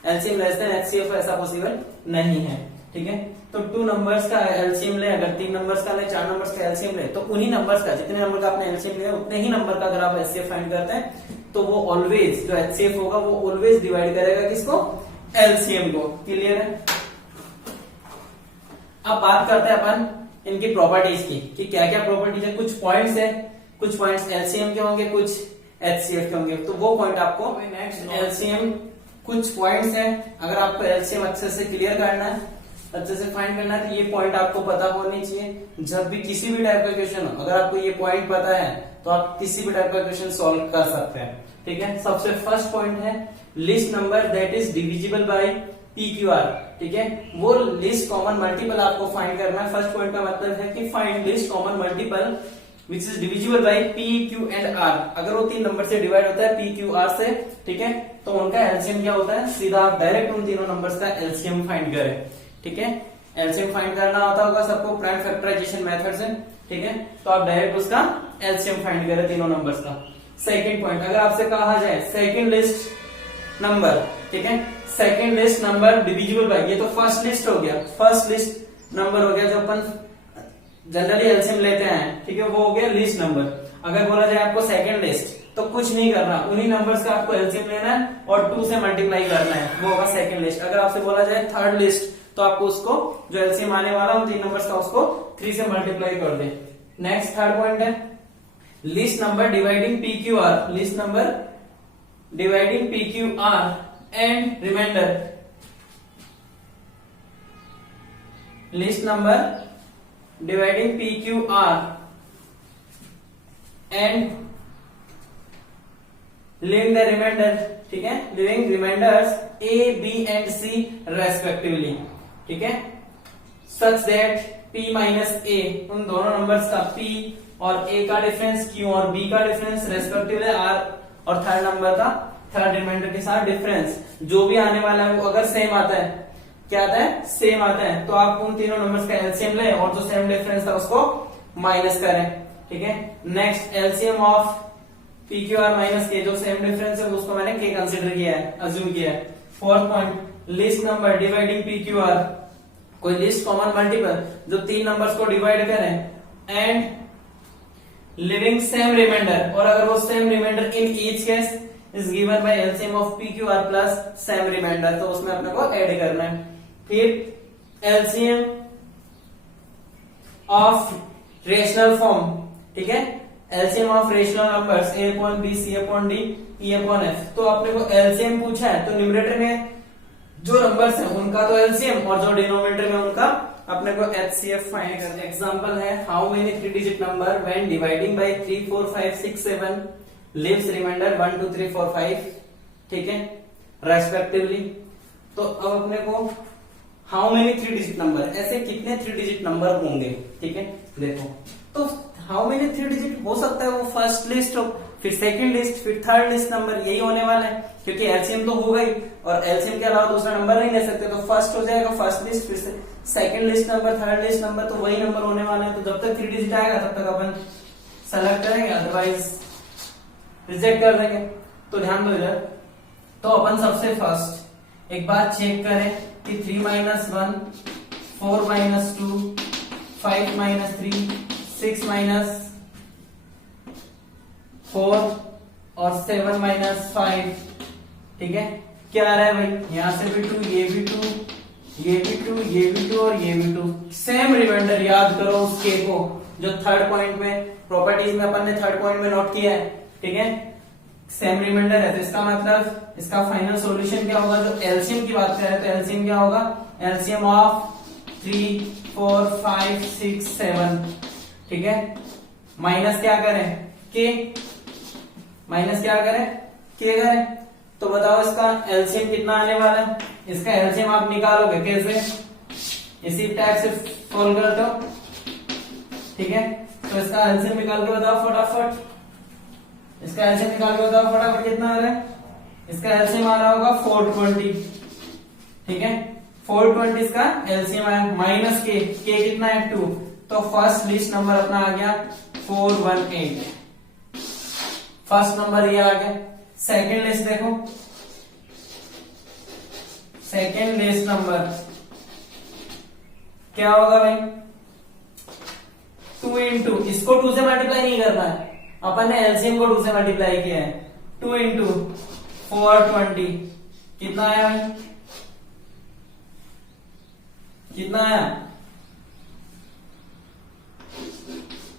LCM less than HCF ऐसा पॉसिबल नहीं है। ठीक है, तो टू नंबर्स का एलसीएम ले, अगर तीन नंबर्स का ले, चार नंबर्स का एलसीएम ले, तो उन्हीं नंबर्स का, जितने नंबर का आपने एलसीएम लिया उतने ही नंबर का अगर आप एचसीएफ फाइंड करते हैं तो वो ऑलवेज, जो एचसीएफ होगा वो ऑलवेज डिवाइड करेगा किसको, एलसीएम को। क्लियर है? अब बात करते हैं अपन इनकी प्रॉपर्टीज की कि क्या क्या प्रॉपर्टीज है। कुछ पॉइंट्स है, कुछ पॉइंट्स एलसीएम के होंगे, कुछ एचसीएफ के होंगे, तो वो पॉइंट आपको नेक्स्ट एलसीएम, कुछ पॉइंट्स है, अगर आपको एलसीएम अच्छे से क्लियर करना है, अच्छे से फाइंड करना है, तो ये पॉइंट आपको पता होनी चाहिए। जब भी किसी भी टाइप का क्वेश्चन हो, अगर आपको ये पॉइंट पता है तो आप किसी भी टाइप का क्वेश्चन सॉल्व कर सकते हैं। ठीक है, सबसे फर्स्ट पॉइंट है least number that is divisible by PQR। ठीक है, वो लिस्ट कॉमन मल्टीपल आपको फाइंड करना है। फर्स्ट पॉइंट का मतलब है कि find list common multiple which is divisible by P, Q and R। अगर वो तीन नंबर से डिवाइड होता है P, Q, R से, ठीक है, तो उनका एलसीएम क्या होता है, सीधा आप डायरेक्ट उन तीनों नंबर्स का एलसीएम फाइंड करें। ठीक है, एलसीएम फाइंड करना होता होगा सबको प्राइम फैक्टराइजेशन मेथड से। ठीक है, तो आप डायरेक्ट उसका एलसीएम फाइंड करें तीनों नंबर्स का। सेकंड पॉइंट, अगर आपसे कहा जाए सेकंड लिस्ट नंबर, ठीक है, second list number divisible by, ये तो फर्स्ट लिस्ट हो गया, फर्स्ट लिस्ट नंबर हो गया जो अपन जनरली एलसीएम लेते हैं, ठीक है, वो हो गया लिस्ट नंबर। अगर बोला जाए आपको सेकंड लिस्ट, तो कुछ नहीं करना, उन्हीं नंबर्स का आपको एलसीएम लेना है और 2 से मल्टीप्लाई करना है, वो होगा सेकंड लिस्ट। अगर आपसे बोला जाए थर्ड लिस्ट, तो आपको उसको जो एलसीएम आने वाला उन 3 नंबर्स का उसको 3 से मल्टीप्लाई कर दे। नेक्स्ट थर्ड पॉइंट है least number dividing PQR, least number dividing PQR and remainder, least number dividing PQR and leaving the remainder, ठीक है, leaving remainders A B and C respectively, ठीक है, such that p minus A, उन दोनों numbers का p और a का difference, q और b का डिफरेंस रेस्पेक्टिवली r और थर्ड नंबर का थर्ड रिमाइंडर के साथ डिफरेंस जो भी आने वाला है वो अगर सेम आता है, क्या आता है, सेम आता है, तो आप उन तीनों नंबर्स का एलसीएम लें और जो सेम डिफरेंस था उसको माइनस करें, ठीक है। Next LCM of PQR minus के, जो सेम डिफरेंस है उसको मैंने के कंसिडर किया है, अज्यूम किया है। Fourth point list number dividing PQR, कोई लिस्ट कॉमन मल्टीपल जो 3 नंबर्स को डिवाइड करें एंड लिविंग सेम रिमाइंडर, और अगर वो same remainder in each case is given by LCM of PQR plus same remainder, तो उसमें अपने को ऐड करना है। फिर एलसीएम ऑफ रेशनल फॉर्म, ठीक है, LCM of rational numbers a upon b, c upon d, e upon f, तो आपने को एलसीएम पूछा है, तो न्यूमरेटर में जो नंबर्स हैं उनका तो एलसीएम और जो डिनोमिनेटर में उनका अपने को एचसीएफ फाइंड करना है। एग्जांपल है how many 3 digit number when dividing by 3 4 5 6 7 leaves remainder 1 2 3 4 5, ठीक है, रेस्पेक्टिवली। तो अब अपने को हाउ मेनी 3 डिजिट नंबर, ऐसे कितने 3 डिजिट नंबर होंगे, ठीक है, देखो तो हाउ मेनी 3 डिजिट हो सकता है, वो फर्स्ट लिस्ट हो, फिर सेकंड लिस्ट, फिर थर्ड लिस्ट नंबर, यही होने वाला है, क्योंकि एलसीएम तो हो गई और एलसीएम के अलावा दूसरा नंबर नहीं ले सकते, तो फर्स्ट हो जाएगा फर्स्ट लिस्ट, फिर से second list number, third list number, तो वही नंबर होने वाला है। तो जब तक 3 डिजिट आएगा तब तक अपन सेलेक्ट करेंगे, अदरवाइज रिजेक्ट कर देंगे। तो ध्यान दो इधर, तो अपन सबसे फर्स्ट एक बात चेक करें कि 3 माइनस 1, 4 माइनस 2, 5 माइनस 3, 6 माइनस 4 और 7 माइनस 5, ठीक है, क्या आ रहा है भाई, यहां से भी 2, ये भी 2, ये भी 2, ये भी 2 और ये भी 2, सेम रिमाइंडर। याद करो उस के को जो थर्ड पॉइंट में प्रॉपर्टीज में अपन ने थर्ड पॉइंट में नोट किया है, ठीक है, सेम रिमाइंडर है, तो इसका मतलब इसका फाइनल सॉल्यूशन क्या होगा, जो एलसीएम की बात करें तो एलसीएम क्या होगा, एलसीएम ऑफ 3 4 5 6 7, ठीक है, माइनस क्या करें, के, माइनस क्या करें, के करें, तो बताओ इसका एलसीएम कितना आने वाला है। इसका एलसीएम आप निकालोगे कैसे, इसी टाइप से सॉल्व करते हो, ठीक है, तो इसका एलसीएम निकाल के बताओ फटाफट, इसका एलसीएम निकाल के बताओ फटाफट कितना आ रहा है, इसका एलसीएम आ रहा होगा 420, ठीक है, 420 इसका एलसीएम आया, माइनस के कितना है 2, तो फर्स्ट लिस्ट नंबर अपना आ गया 418, फर्स्ट नंबर ये आ गया। सेकंड लिस्ट देखो, सेकंड लिस्ट नंबर क्या होगा भाई, 2 इंटू, इसको 2 से मल्टीप्लाई नहीं करना है, अपन ने एलसीएम को 2 से मल्टीप्लाई किया है, 2 इंटू 420 कितना आया भाई, कितना आया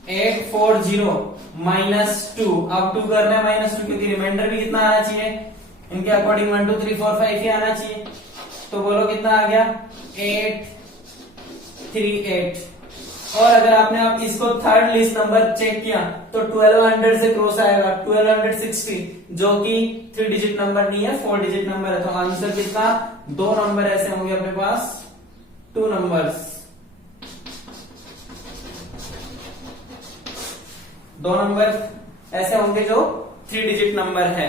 840 माइनस 2, अब 2 करना है माइनस 2, क्योंकि रिमाइंडर भी कितना आना चाहिए, इनके अकॉर्डिंग 1 2 3 4 5 ही आना चाहिए, तो बोलो कितना आ गया 838। और अगर आपने आप इसको थर्ड लिस्ट नंबर चेक किया तो 1200 से क्रॉस आएगा, 1260, जो कि 3 डिजिट नंबर नहीं है, 4 डिजिट नंबर है, तो आंसर कितना, 2 नंबर ऐसे होंगे अपने पास, 2 नंबर्स, 2 नंबर ऐसे होंगे जो 3 डिजिट नंबर है।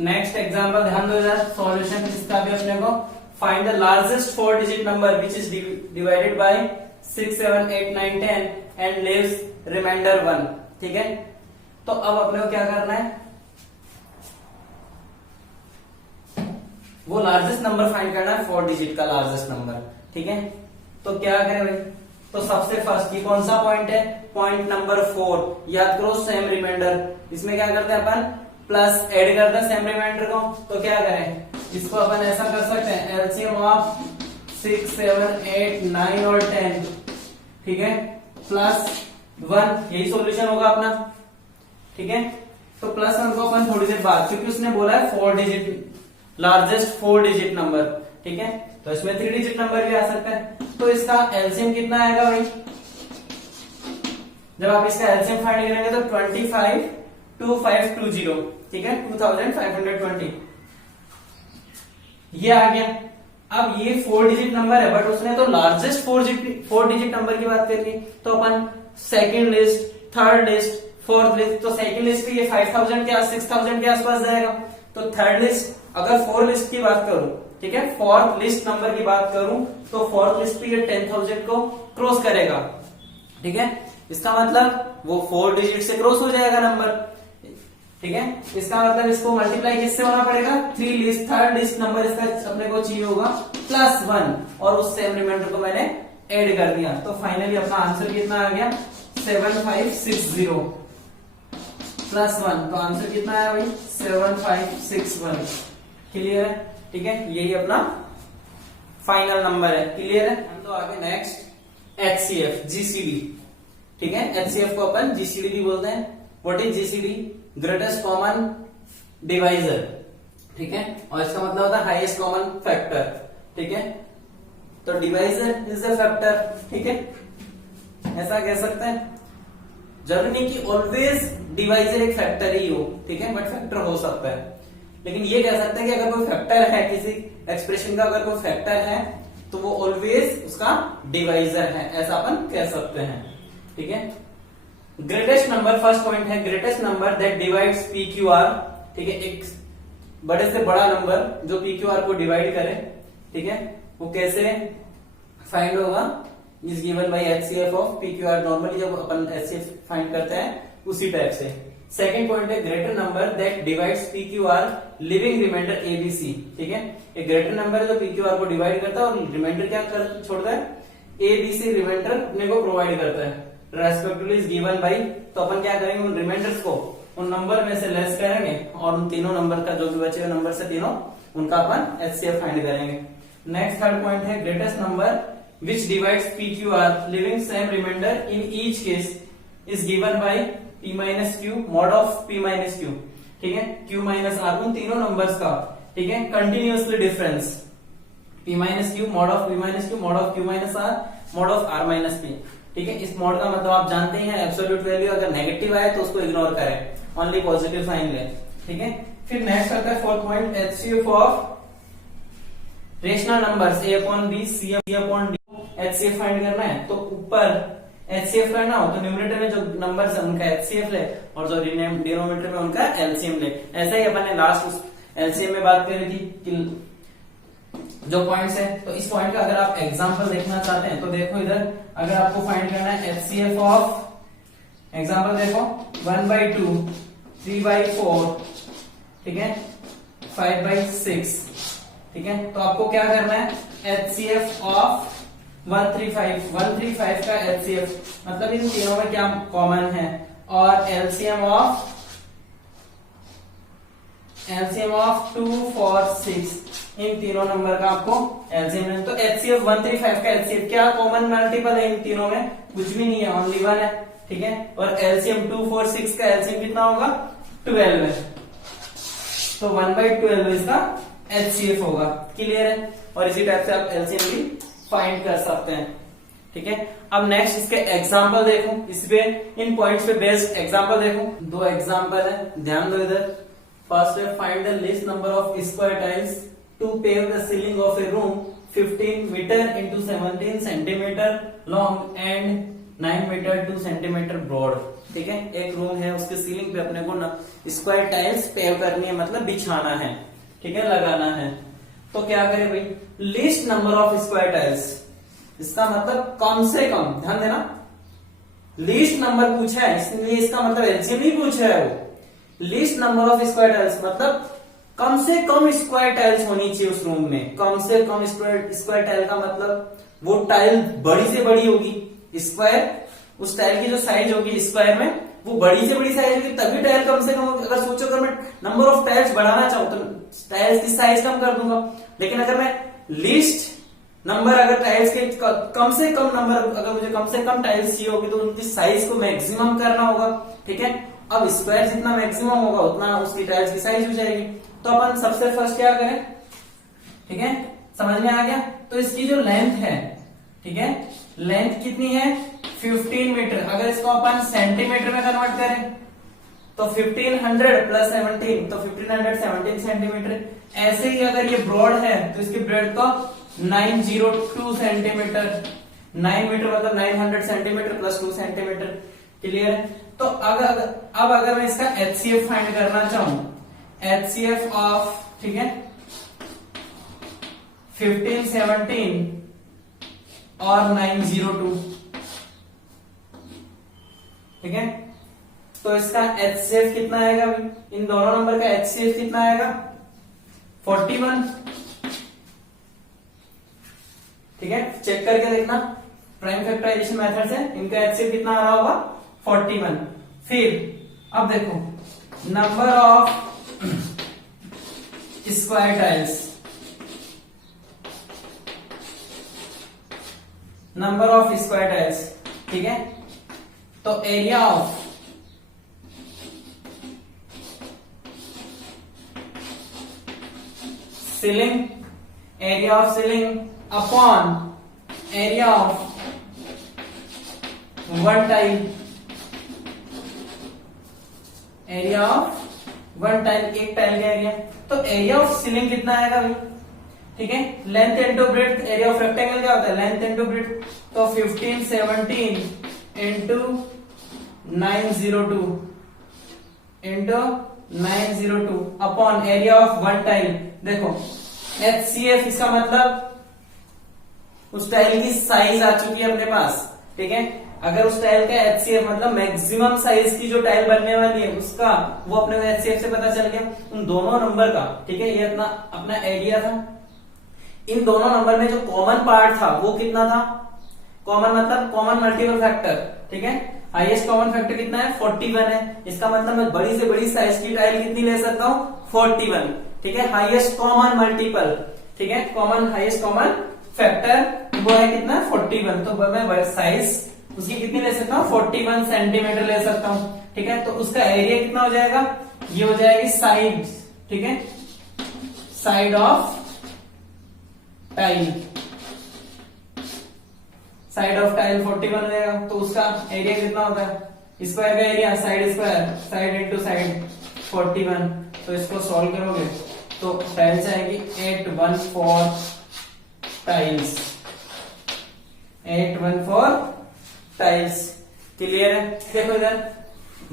नेक्स्ट एग्जांपल ध्यान दो यार, सॉल्यूशन इसका भी अपने को, find the largest 4 digit number which is divided by 6 7 8 9 10 and leaves remainder 1, ठीक है। तो अब अपने को क्या करना है, वो लार्जेस्ट नंबर फाइंड करना है, 4 डिजिट का लार्जेस्ट नंबर। ठीक है, तो क्या करें भाई, तो सबसे फर्स्ट ये कौन सा पॉइंट है, पॉइंट नंबर 4, याद करो सेम रिमाइंडर। इसमें क्या करते हैं अपन, प्लस ऐड करते हैं सेम रिमाइंडर को। तो क्या करें, इसको अपन ऐसा कर सकते हैं, एलसीएम ऑफ 6, 7, 8, 9 और 10, ठीक है, प्लस 1, यही सॉल्यूशन होगा अपना। ठीक है, तो प्लस 1 को अपन थोड़ी देर बाद, क्योंकि उसने बोला है 4 डिजिट, लार्जेस्ट 4 डिजिट नंबर। ठीक है, तो इसमें 3 डिजिट नंबर भी आ सकता है। तो इसका एलसीएम कितना आएगा भाई, जब आप इसका एलसीएम फाइंड करेंगे तो 252520, ठीक है, 2520 ये आ गया। अब ये 4 डिजिट नंबर है, बट उसने तो लार्जेस्ट 4 डिजिट नंबर की बात करी, तो अपन second list, third list, fourth list, तो सेकंड लिस्ट ये 5000 के 6000 के आसपास जाएगा। तो थर्ड लिस्ट, अगर 4 लिस्ट की बात करूं, ठीक है, फोर्थ लिस्ट नंबर की बात करूं, तो फोर्थ लिस्ट पे ये 10,000 को क्रॉस करेगा। ठीक है, इसका मतलब वो 4 डिजिट से क्रॉस हो जाएगा नंबर। ठीक है, इसका मतलब इसको मल्टीप्लाई किससे होना पड़ेगा, 3 लिस्ट, थर्ड लिस्ट नंबर इसका अपने को चाहिए होगा प्लस 1, और उस सेम रिमाइंडर को मैंने ऐड कर दिया। तो फाइनली अपना आंसर कितना आ गया, 7560 प्लस 1, तो आंसर कितना आया भाई, 7561। क्लियर है? ठीक है, यही अपना फाइनल नंबर है। क्लियर है? हम तो आगे नेक्स्ट एचसीएफ, जीसीडी। ठीक है, एचसीएफ को अपन जीसीडी भी बोलते हैं। What is GCD, greatest common divisor. ठीक है, और इसका मतलब होता है हाईएस्ट कॉमन फैक्टर। ठीक है, तो डिवाइजर इज अ फैक्टर। ठीक है, ऐसा कह सकते हैं। जरूरी नहीं कि ऑलवेज डिवाइजर एक फैक्टर ही हो, ठीक है, बट फैक्टर हो सकता है। लेकिन ये कह सकते हैं कि अगर कोई फैक्टर है, किसी एक्सप्रेशन का अगर कोई फैक्टर है, तो वो ऑलवेज उसका डिवाइजर है, ऐसा अपन कह सकते हैं। ठीक है, ग्रेटेस्ट नंबर, फर्स्ट पॉइंट है greatest number that divides P Q R. ठीक है, एक बड़े से बड़ा नंबर जो पी क्यू आर को डिवाइड करे। ठीक है, वो कैसे फाइंड होगा, is given by HCF of P Q R. Normally जब अपन एचसीएफ फाइंड करते हैं उसी टाइप से। सेकंड पॉइंट है greater number that divides P Q R leaving remainder A B C. ठीक है, एक ग्रेटर नंबर है जो पी क्यू आर को डिवाइड करता है और रिमाइंडर क्या कर छोड़ता है, एबीसी रिमाइंडर अपने को प्रोवाइड करता है। रेस्पेक्टिवली इज गिवन बाई, तो अपन क्या करेंगे, उन रिमाइंडर्स को उन नंबर में से लेस करेंगे और उन तीनों नंबर का जो भी बचे हुए नंबर से तीनों उनका अपन एचसीएफ फाइंड करेंगे। नेक्स्ट थर्ड पॉइंट है greatest number which divides P Q R leaving same remainder in each case is given by p minus Q mod of p minus Q. ठीक है, q माइनस r, उन तीनों numbers का, ठीक है, continuously difference, p minus Q mod of p minus Q mod of q minus r mod of r minus p। ठीक है, इस मॉड का मतलब आप जानते ही हैं, एब्सोल्यूट वैल्यू अगर नेगेटिव आए तो उसको इग्नोर करें, ओनली पॉजिटिव साइन लें। ठीक है, फिर नेक्स्ट आता है fourth point, HCF of rational numbers a upon b, c upon d। HCF find करना है तो ऊपर एचसीएफ करना हो तो न्यूमरेटर में जो नंबर्स है उनका एचसीएफ ले, और जो डिनोमिनेटर में उनका एलसीएम ले। ऐसा ही अपन ने लास्ट उस एलसीएम में बात करी थी कि जो पॉइंट्स है, तो इस पॉइंट का अगर आप एग्जांपल देखना चाहते हैं तो देखो इधर, अगर आपको फाइंड करना है एचसीएफ ऑफ, एग्जांपल देखो 1/2, 3/4, ठीक है, 5/6। ठीक है, तो आपको क्या करना है, एचसीएफ ऑफ 135 का एचसीएफ, मतलब इन तीनों में क्या कॉमन है, और एलसीएम ऑफ 2, 4, 6, इन तीनों नंबर का आपको एलसीएम है। तो एचसीएफ 135 का एचसीएफ क्या कॉमन मल्टीपल है इन तीनों में, कुछ भी नहीं है, ओनली 1 है। ठीक है, और एलसीएम 2, 4, 6 का एलसीएम कितना होगा, 12 है, तो 1/12 इसका एचसीएफ होगा। क्लियर है? और इसी टाइप से आप एलसीएम भी फाइंड कर सकते हैं। ठीक है, अब नेक्स्ट इसके एग्जांपल देखो, इसपे इन पॉइंट्स पे बेस्ड एग्जांपल देखो। 2 एग्जांपल है, ध्यान दो इधर। फर्स्ट है find the least number of square tiles to pave the ceiling of a room 15 metre into 17 centimetre long and 9 metre 2 centimetre broad. ठीक है, एक रूम है, उसके सीलिंग पे अपने को स्क्वायर टाइल्स पेव करनी है, मतलब बिछाना है। ठीक है, लगाना है। तो क्या करें भाई, least number of square tiles, इसका मतलब कम से कम, ध्यान देना, लीस्ट नंबर पूछा है, इसलिए इसका मतलब एलसीएम नहीं पूछा है, वो least number of square tiles मतलब कम से कम स्क्वायर टाइल्स होनी चाहिए उस रूम में। कम से कम स्क्वायर टाइल का मतलब वो टाइल बड़ी से बड़ी होगी। स्क्वायर, उस टाइल की जो साइज होगी स्क्वायर में वो बड़ी से बड़ी साइज होगी, तभी टाइल कम से कम होगी। अगर सोचो अगर मैं नंबर ऑफ टाइल्स बढ़ाना चाहूं तो टाइल्स की साइज कम कर दूंगा, लेकिन अगर मैं लीस्ट नंबर, अगर टाइल्स के कम से कम नंबर, अगर मुझे कम से कम टाइल्स चाहिए होगी तो उनकी साइज को मैक्सिमम करना होगा। ठीक है, अब स्क्वायर जितना मैक्सिमम होगा उतना उसकी टाइल्स की साइज हो जाएगी। तो अपन सबसे फर्स्ट क्या करें, ठीक है, समझ में आ गया। तो इसकी जो लेंथ है, ठीक है, लेंथ कितनी है 15 मीटर। अगर इसको अपन सेंटीमीटर में कन्वर्ट करें तो 1500 प्लस 17 तो 1517 सेंटीमीटर। ऐसे ही अगर ये ब्रॉड है तो इसकी ब्रेड को 902 सेंटीमीटर, 9 मीटर मतलब 900 सेंटीमीटर प्लस 2 सेंटीमीटर। क्लियर है। तो अगर मैं इसका HCF फाइंड करना चाहूं, HCF ऑफ, ठीक है, 1517 और 902, ठीक है, तो इसका HCF कितना आएगा अभी, इन दोनों नंबर का HCF कितना आएगा 41। ठीक है, चेक करके देखना प्राइम फैक्टराइजेशन मेथड से इनका HCF कितना आ रहा होगा 41। फिर अब देखो number of square tiles, number of square tiles, ठीक है, तो area of ceiling, area of ceiling upon area of one tile, area of one tile, एक टाइल का एरिया। तो एरिया ऑफ सीलिंग कितना आएगा भाई, ठीक है, length into breadth, area of rectangle क्या होता है लेंथ इंटू ब्रेड्थ। तो 1517 into 902 into 902 upon area of one tile. देखो HCF इसका मतलब उस टाइल की साइज आ चुकी है अपने पास। ठीक है, अगर उस टाइल का HCF मतलब मैक्सिमम साइज की जो टाइल बनने वाली है उसका, वो अपने को HCF से पता चल गया उन दोनों नंबर का। ठीक है, ये अपना एरिया था। इन दोनों नंबर में जो कॉमन पार्ट था वो कितना था, कॉमन मतलब कॉमन मल्टीपल फैक्टर। ठीक है, हाईएस्ट कॉमन फैक्टर कितना है 41 है। इसका मतलब मैं बड़ी से बड़ी साइज की टाइल कितनी ले सकता हूँ 41। ठीक है, हाईएस्ट कॉमन मल्टीपल, ठीक है, कॉमन हाईएस्ट कॉमन फैक्टर वो है कितना 41। तो मैं साइज उसकी कितनी ले सकता हूँ 41 सेंटीमीटर ले सकता हूँ। ठीक है, तो उसका एरिया कितना हो जाएगा, ये हो जाएगी साइड, ठीक है, side of tile, side of tile 41 हो जाएगा। तो उसका एरिया कितना होता है स्क्वायर का area, side square, side into side 41। तो इसको सॉल्व करोगे तो टाइल्स आएगी 814 टाइल्स, 814 टाइल्स। क्लियर है। देखो इधर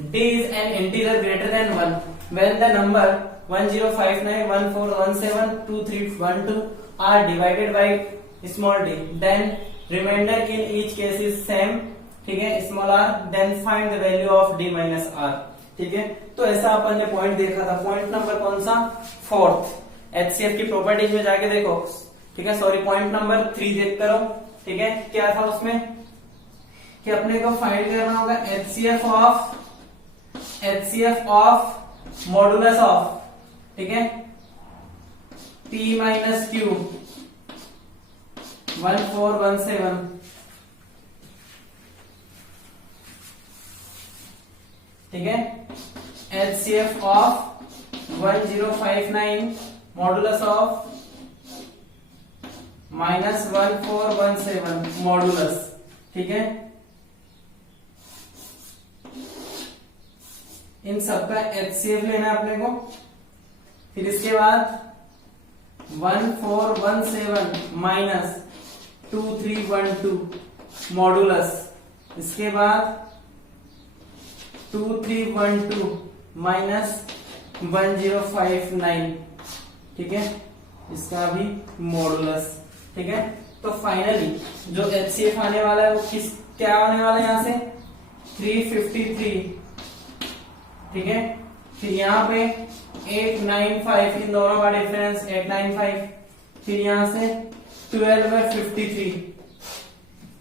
D is an integer greater than 1 when the number 105914172312 are divided by small d, then remainder in each case is same, ठीक है, small r, then find the value of d minus r। ठीक है, तो ऐसा अपन ने point देखा था। Point number कौन सा 4th, HCF की प्रॉपर्टीज में जाके देखो। ठीक है, सॉरी पॉइंट नंबर 3 देख करो। ठीक है, क्या था उसमें कि अपने को फाइंड करना होगा HCF ऑफ मॉडुलस ऑफ, ठीक है, P माइनस Q 1417, ठीक है, HCF of 1059 modulus of minus 1417 modulus. ठीक है, इन सबका HCF लेना है अपने को। फिर इसके बाद 1417 माइनस 2312 मॉडुलस, इसके बाद 2312 माइनस 1059, ठीक है, इसका भी मॉडुलस। ठीक है, तो फाइनली जो HCF आने वाला है वो क्या आने वाला है यहाँ से 353, ठीक है, फिर यहाँ पे 895, इन दोनों का डिफरेंस 895, फिर यहाँ से 12 है 53।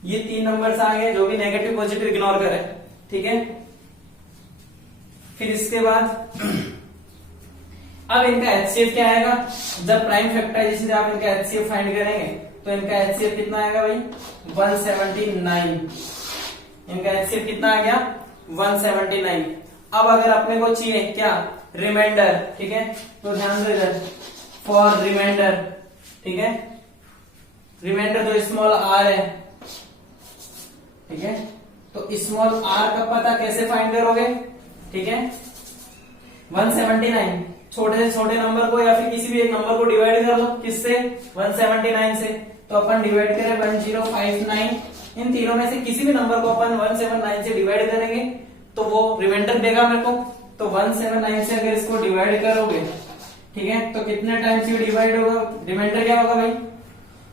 ये 3 नंबर्स आ गए, जो भी नेगेटिव पॉजिटिव इग्नोर करें, ठीक है। फिर इसके बाद अब इनका एचसीएफ क्या आएगा, जब प्राइम फैक्टराइजेशन से आप इनका एचसीएफ फाइंड करेंगे तो इनका एचसीएफ कितना आएगा भाई 179। इनका एचसीएफ कितना आ गया 179। अब अगर अपने को चाहिए क्या रिमाइंडर, ठीक है, तो ध्यान दो इधर फॉर रिमाइंडर, ठीक है, रिमाइंडर जो स्मॉल आर है, ठीक है, तो स्मॉल आर का पता कैसे फाइंड करोगे, ठीक है, 179 छोटे से छोटे नंबर को या फिर किसी भी एक नंबर को डिवाइड कर लो, किससे 179 से, तो अपन डिवाइड करें 1059, इन तीनों में से किसी भी नंबर को अपन 179 से डिवाइड करेंगे तो वो रिमाइंडर देगा मेरे को। तो 179 से अगर इसको डिवाइड करोगे, ठीक है, तो कितने टाइम्स ये डिवाइड होगा, रिमाइंडर क्या होगा भाई,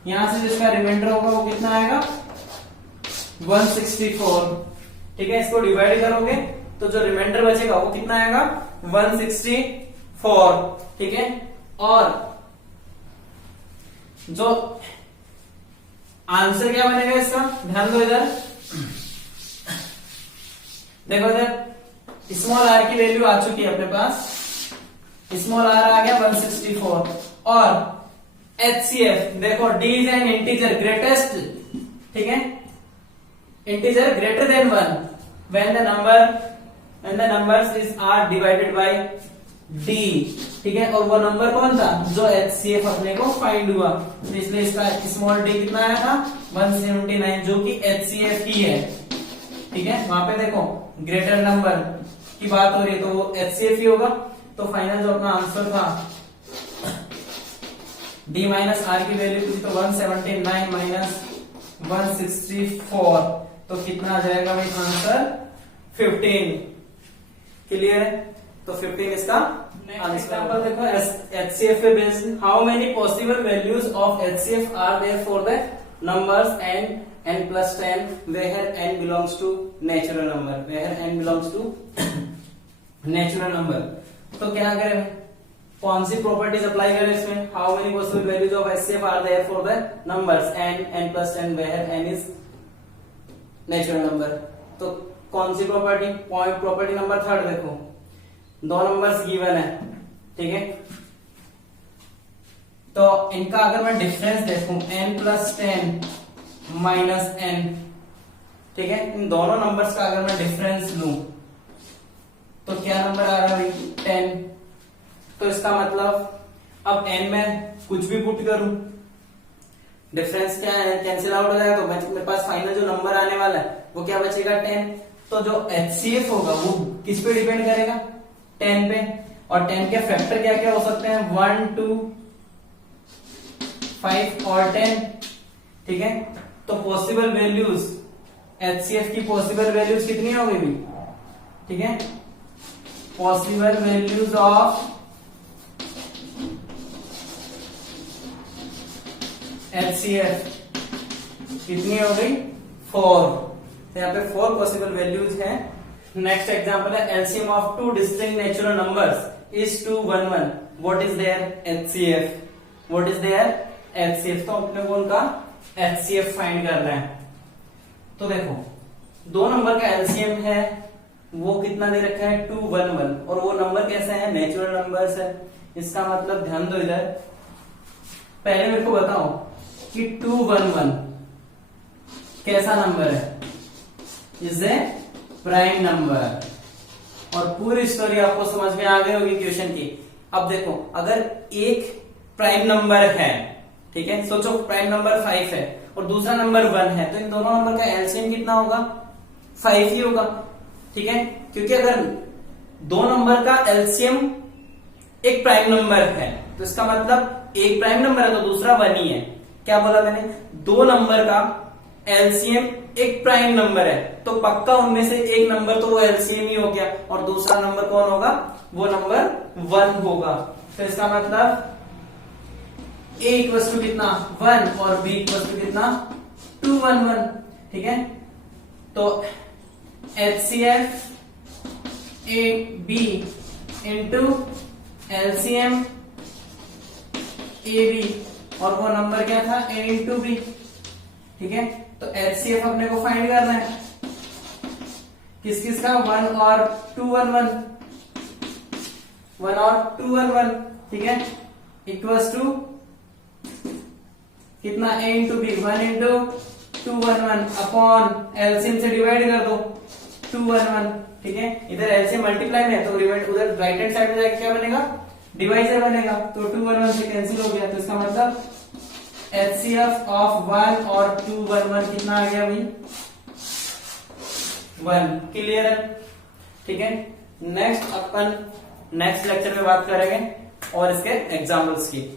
यहां से जिसका रिमाइंडर होगा वो कितना आएगा 164, ठीक है, इसको डिवाइड करोगे तो जो रिमाइंडर बचेगा वो कितना आएगा 164, ठीक है। और जो आंसर क्या बनेगा इसका, ध्यान दो इधर, देखो इधर स्मॉल आर की वैल्यू आ चुकी है अपने पास, स्मॉल आर आ गया 164, और एचसीएफ देखो D is an integer greatest, ठीक है, integer greater than 1 when the numbers is are divided by d, ठीक है, और वो नंबर कौन था जो एचसीएफ अपने को फाइंड हुआ, तो इसलिए इसका स्मॉल डी कितना आया था 179, जो कि एचसीएफ ही है, ठीक है। वहां पे देखो ग्रेटर नंबर की बात हो रही है तो वो एचसीएफ ही होगा। तो फाइनल जो अपना आंसर था d माइनस आर की वैल्यू थी तो 179 माइनस 164, तो कितना आ जाएगा भाई आंसर 15। क्लियर है, तो 15 इसका आंसर। एग्जांपल देखो एचसीएफ पे based, how many possible values of HCF are there for the numbers n plus 10 where n belongs to natural number, where n belongs to natural number। तो क्या करें, कौन सी properties apply करें इसमें, how many possible values of HCF are there for the numbers n plus 10 where n is natural number. तो कौन सी property, point property number 3 देखो, दो नंबर्स गिवन है, ठीक है, तो इनका अगर मैं डिफरेंस देखूं n plus 10 माइनस n, ठीक है, इन दोनों नंबर्स का अगर मैं डिफरेंस लूं तो क्या नंबर आ रहा है भाई 10। तो इसका मतलब अब n में कुछ भी पुट करूं, डिफरेंस क्या है कैंसिल आउट हो जाएगा, तो मेरे पास फाइनल जो नंबर आने वाला है वो क्या बचेगा 10। तो जो एचसीएफ होगा वो किस पे डिपेंड करेगा 10 पे, और 10 के फैक्टर क्या क्या हो सकते हैं 1 2 5 और 10, ठीक है। तो पॉसिबल वैल्यूज एचसीएफ की पॉसिबल वैल्यूज कितनी हो गई, ठीक है, पॉसिबल वैल्यूज ऑफ एचसीएफ कितनी हो गई 4, तो यहाँ पे 4 पॉसिबल वैल्यूज हैं। नेक्स्ट एग्जांपल है LCM of 2 distinct natural numbers is 211, what is their HCF, what is their HCF, तो अपने को उनका एचसीएफ फाइंड करना है। तो देखो दो नंबर का एलसीएम है वो कितना दे रखा है 211, और वो नंबर कैसे है नेचुरल नंबर्स है। इसका मतलब ध्यान दो इधर, पहले मेरे को बताओ कि 211 कैसा नंबर है, इज ए प्राइम नंबर, और पूरी स्टोरी आपको समझ में आ गई होगी क्वेश्चन की। अब देखो अगर एक प्राइम नंबर है, ठीक है, सोचो प्राइम नंबर 5 है और दूसरा नंबर 1 है, तो इन दोनों नंबर का एलसीएम कितना होगा 5 ही होगा, ठीक है, क्योंकि अगर दो नंबर का एलसीएम एक प्राइम नंबर है तो इसका मतलब एक प्राइम नंबर है तो दूसरा 1 ही है। क्या बोला मैंने, दो नंबर का एलसीएम एक प्राइम नंबर है तो पक्का उनमें से एक नंबर तो वो एलसीएम ही हो गया, और दूसरा नंबर कौन होगा, वो नंबर 1 होगा। तो इसका मतलब a इक्वल्स टू कितना 1 और b इक्वल्स टू कितना 211, ठीक है। तो HCF A B into LCM A B, और वो नंबर क्या था ए इंटू बी। ठीक है, तो एचसीएफ अपने को फाइंड करना है किस किस का, 1 और 2 1 1, 1 और 2 1 1। ठीक है, इक्वल्स टू कितना a into B, 1 into 2 1 1 upon LCM से डिवाइड कर दो 2 1 1। ठीक है, इधर एलसीएम मल्टीप्लाई में है तो डिवाइड उधर राइट हैंड साइड में जाके क्या बनेगा, डिवाइजर बनेगा, तो 2 1 1 से कैंसिल हो गया। तो इसका मतलब एचसीएफ ऑफ 1 और 2 1 1 कितना आ गया भाई, 1। क्लियर है? ठीक है, नेक्स्ट अपन नेक्स्ट लेक्चर में बात करेंगे और इसके एग्जाम्पल्स की।